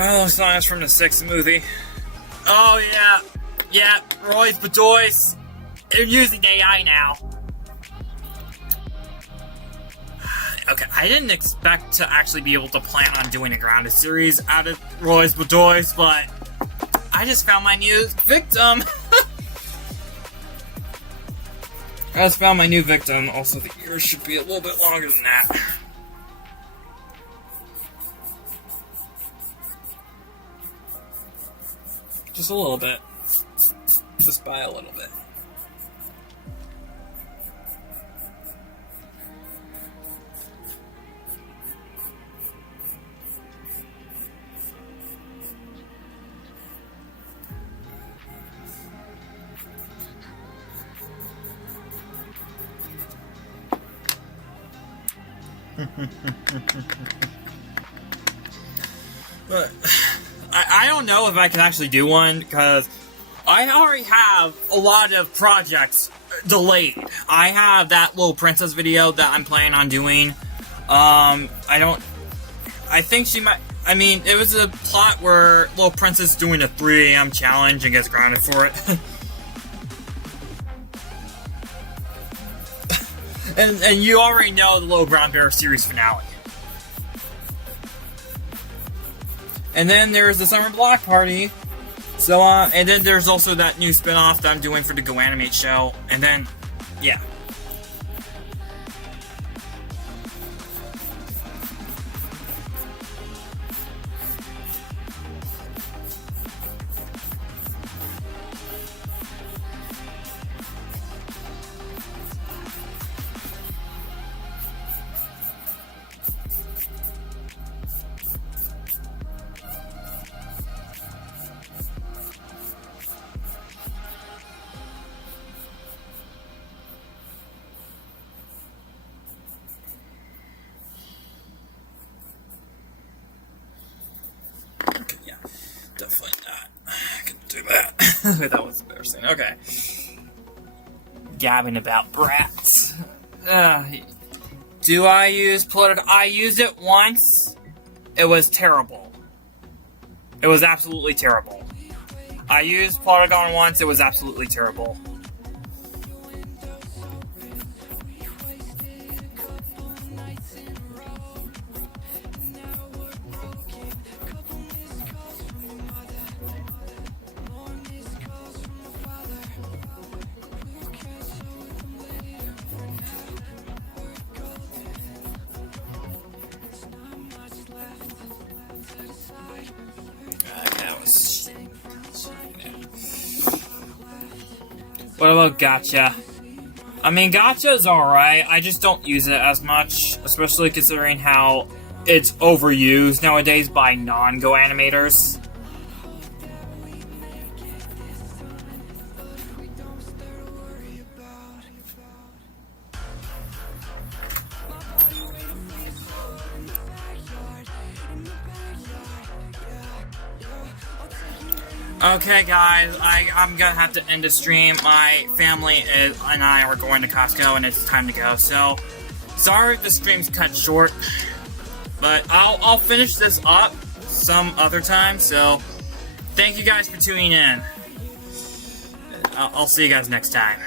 Oh, those songs from the 6th movie. Oh, yeah. Yeah, Roy's Bedoys. They're using AI now. Okay, I didn't expect to actually be able to plan on doing a grounded series out of Roy's Bedoys, but I just found my new victim. I just found my new victim. Also, the ears should be a little bit longer than that. Just a little bit. Just by a little bit. But I don't know if I can actually do one, because I already have a lot of projects delayed. I have that Little Princess video that I'm planning on doing. I think she might... I mean, it was a plot where Little Princess is doing a 3 a.m. challenge and gets grounded for it. And you already know the Little Brown Bear series finale. And then there's the Summer Block Party. So, and then there's also that new spin-off that I'm doing for the Go Animate show. And then, yeah. Definitely not. I can do that. That was embarrassing. Okay. Gabbing about brats. Do I use political? I used it once. It was terrible. It was absolutely terrible. I used Polygon once. It was absolutely terrible. What about Gacha? I mean, Gacha is alright, I just don't use it as much, especially considering how it's overused nowadays by non-Go animators. Okay, guys, I'm gonna have to end the stream. My family and I are going to Costco, and it's time to go. So, sorry if the stream's cut short, but I'll finish this up some other time. So, thank you guys for tuning in. I'll see you guys next time.